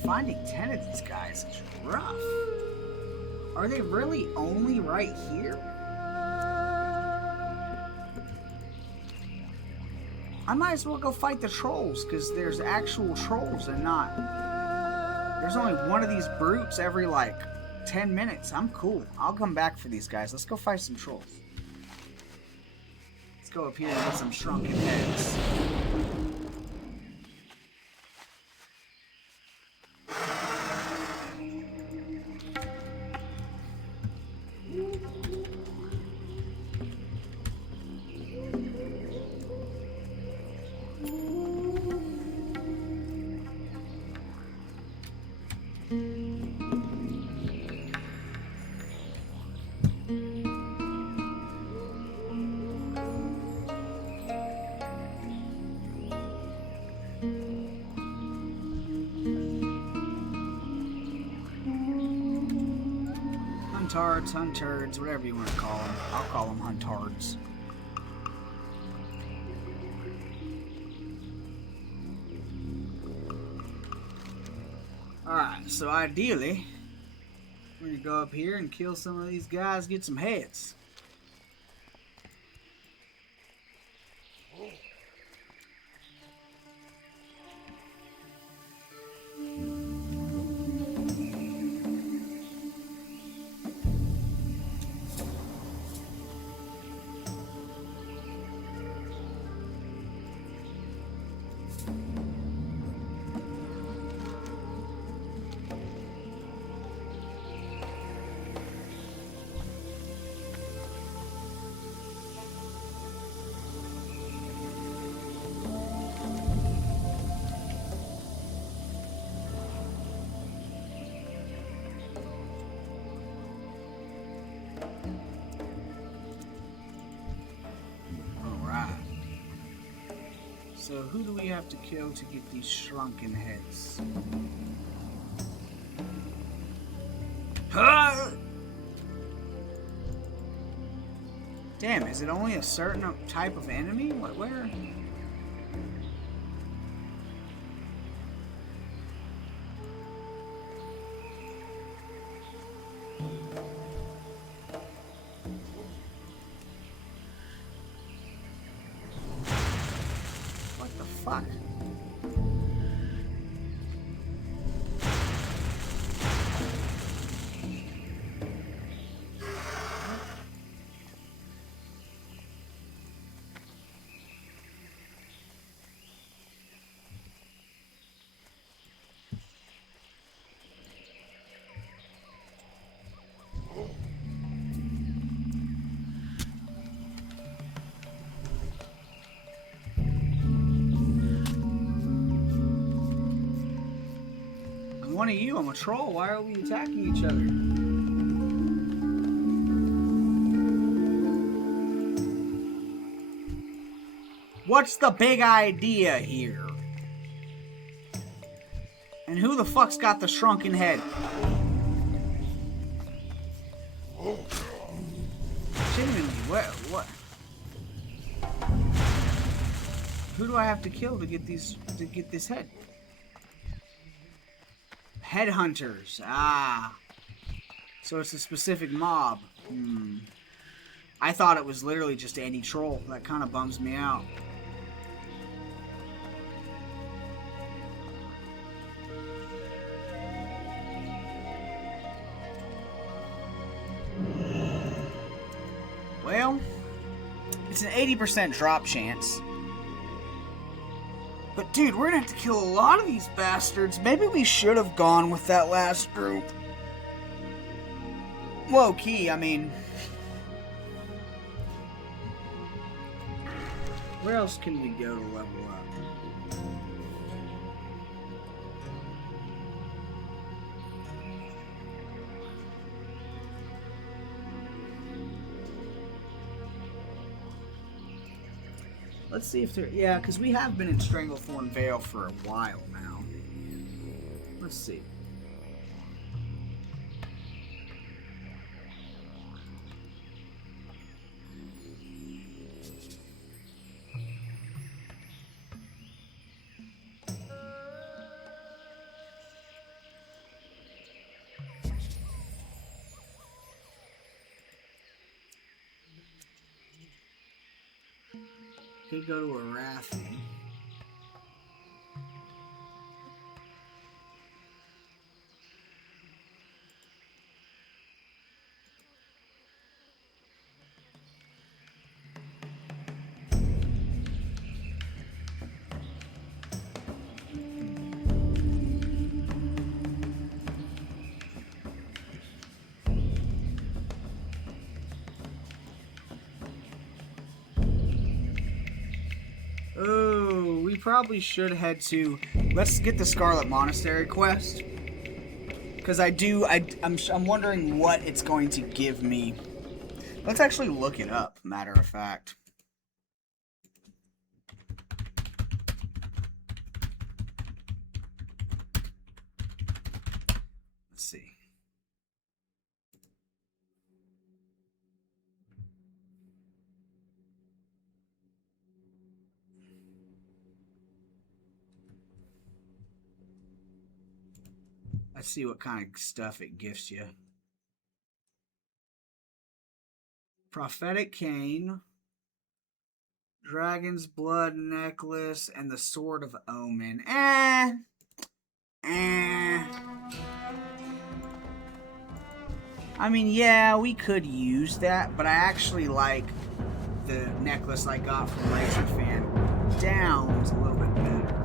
Finding 10 of these guys is rough. Are they really only right here? I might as well go fight the trolls, because there's actual trolls and not... There's only one of these brutes every, like, 10 minutes. I'm cool. I'll come back for these guys. Let's go fight some trolls. Let's go up here and get some shrunken heads. Huntards, huntards, whatever you want to call them. I'll call them huntards. Alright, so ideally, we're going to go up here and kill some of these guys, get some heads. So who do we have to kill to get these shrunken heads? Damn, is it only a certain type of enemy? What, where? What the fuck? one of you. I'm a troll. Why are we attacking each other? What's the big idea here? And who the fuck's got the shrunken head? Genuinely, what? Who do I have to kill to get this head? Headhunters. Ah. So it's a specific mob. I thought it was literally just any troll. That kind of bums me out. Well, it's an 80% drop chance. But dude, we're gonna have to kill a lot of these bastards. Maybe we should have gone with that last group. Low key, I mean... Where else can we go to level up? Let's see if there... Yeah, because we have been in Stranglethorn Vale for a while now. Let's see. Could go to Arathi. Oh, we probably should head to... Let's get the Scarlet Monastery quest. Because I'm wondering what it's going to give me. Let's actually look it up, matter of fact. Let's see. Let's see what kind of stuff it gives you. Prophetic Cane, Dragon's Blood Necklace, and the Sword of Omen. I mean, yeah, we could use that, but I actually like the necklace I got from Laser Fan. Down's a little bit better.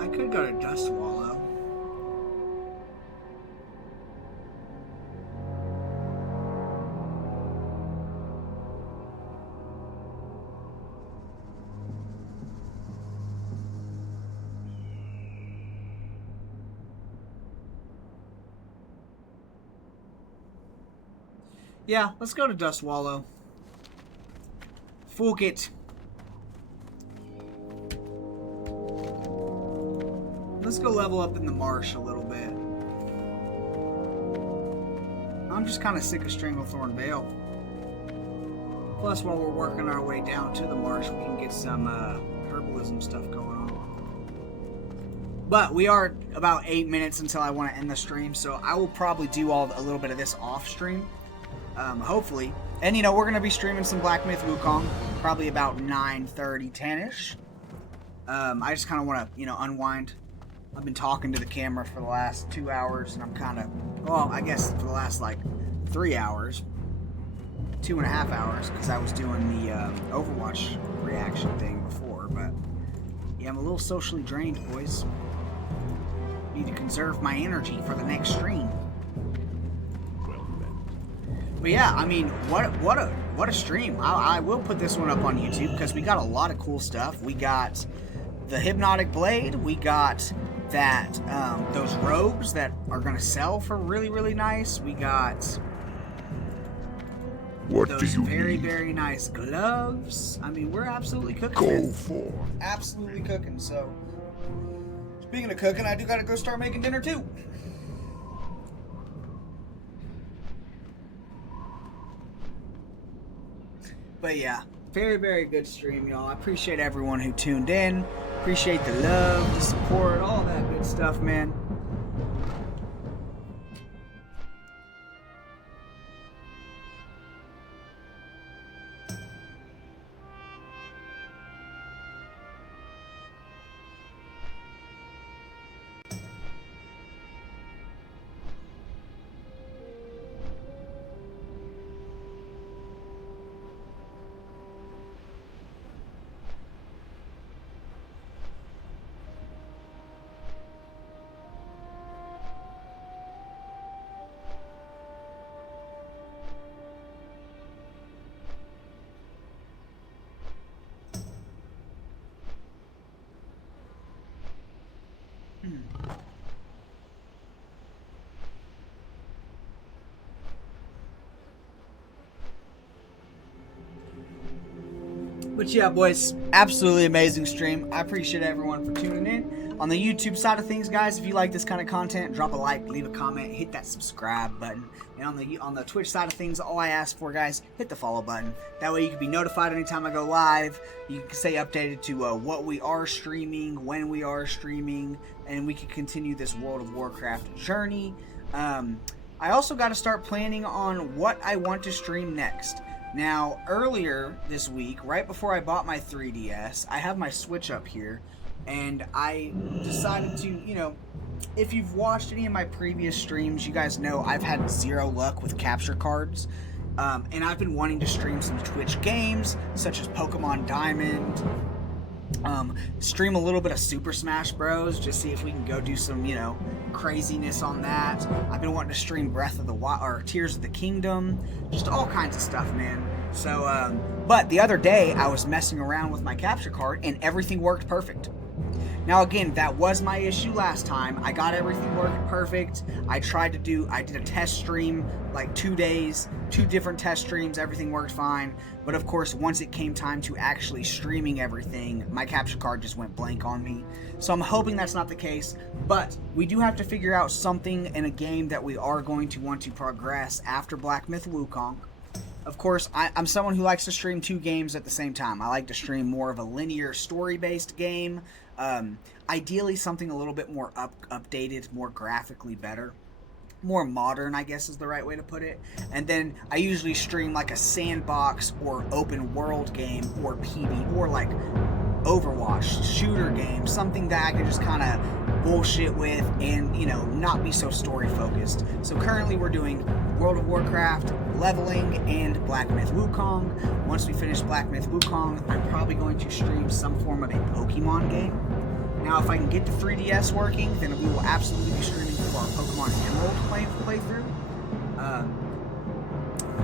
I could go to Dust Wallow. Yeah, let's go to Dust Wallow. Fuck it. Let's go level up in the marsh a little bit. I'm just kind of sick of Stranglethorn Vale. Plus, while we're working our way down to the marsh, we can get some herbalism stuff going on. But we are about 8 minutes until I want to end the stream, so I will probably do a little bit of this off stream, hopefully. And you know, we're gonna be streaming some Black Myth Wukong, probably about 9:30, 10ish. I just kind of want to, you know, unwind. I've been talking to the camera for the last 2 hours, and I'm kind of, well, I guess for the last like 3 hours, 2.5 hours, because I was doing the Overwatch reaction thing before. But yeah, I'm a little socially drained, boys. Need to conserve my energy for the next stream. But yeah, I mean, what a stream. I will put this one up on YouTube because we got a lot of cool stuff. We got the Hypnotic Blade. We got that those robes that are gonna sell for really, really nice. We got those very nice gloves. I mean, we're absolutely cooking. Absolutely cooking. So speaking of cooking, I do gotta go start making dinner too. But yeah, very good stream, y'all. I appreciate everyone who tuned in. Appreciate the love, the support, all that good stuff, man. But yeah, boys, absolutely amazing stream. I appreciate everyone for tuning in. On the YouTube side of things, guys, if you like this kind of content, drop a like, leave a comment, hit that subscribe button. And on the Twitch side of things, all I ask for, guys, hit the follow button. That way you can be notified anytime I go live. You can stay updated to what we are streaming, when we are streaming, and we can continue this World of Warcraft journey. I also got to start planning on what I want to stream next. Now, earlier this week, right before I bought my 3DS, I have my Switch up here, and I decided to, you know, if you've watched any of my previous streams, you guys know I've had zero luck with capture cards, and I've been wanting to stream some Twitch games, such as Pokemon Diamond, stream a little bit of Super Smash Bros, just see if we can go do some, you know, craziness on that. I've been wanting to stream Breath of the Wild, or Tears of the Kingdom, just all kinds of stuff, man. So, but the other day, I was messing around with my capture card, and everything worked perfect. Now, again, that was my issue last time. I got everything working perfect. I did a test stream, like 2 days, 2 different test streams, everything worked fine. But of course, once it came time to actually streaming everything, my capture card just went blank on me. So I'm hoping that's not the case, but we do have to figure out something in a game that we are going to want to progress after Black Myth Wukong. Of course, I'm someone who likes to stream 2 games at the same time. I like to stream more of a linear story-based game. Ideally something a little bit more updated, more graphically better. More modern, I guess is the right way to put it. And then I usually stream like a sandbox or open world game or PB or like Overwatch shooter game, something that I can just kind of bullshit with and, you know, not be so story focused. So currently we're doing World of Warcraft, leveling, and Black Myth Wukong. Once we finish Black Myth Wukong, I'm probably going to stream some form of a Pokemon game. Now, if I can get the 3DS working, then we will absolutely be streaming for our Pokemon Emerald playthrough.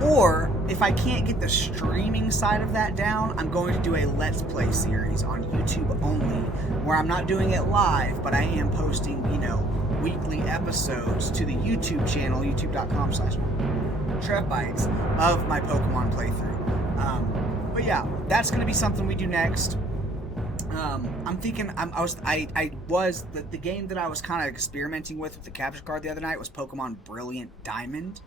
Or, if I can't get the streaming side of that down, I'm going to do a Let's Play series on YouTube only, where I'm not doing it live, but I am posting, you know, weekly episodes to the YouTube channel, youtube.com/Trevbytes, of my Pokemon playthrough. But yeah, that's gonna be something we do next. I'm thinking the game that I was kind of experimenting with the capture card the other night was Pokemon Brilliant Diamond.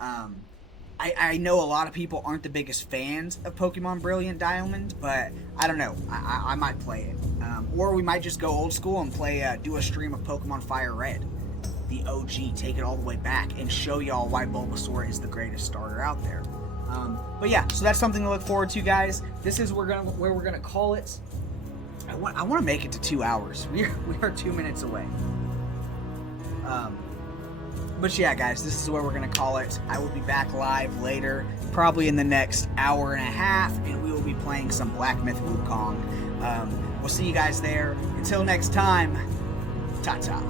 I know a lot of people aren't the biggest fans of Pokemon Brilliant Diamond, but I don't know. I might play it. Or we might just go old school and play, do a stream of Pokemon Fire Red, the OG, take it all the way back, and show y'all why Bulbasaur is the greatest starter out there. But yeah, so that's something to look forward to, guys. This is where we're gonna call it. I want to make it to 2 hours. We are 2 minutes away. But yeah, guys, this is where we're going to call it. I will be back live later, probably in the next hour and a half, and we will be playing some Black Myth Wukong. We'll see you guys there. Until next time, ta-ta.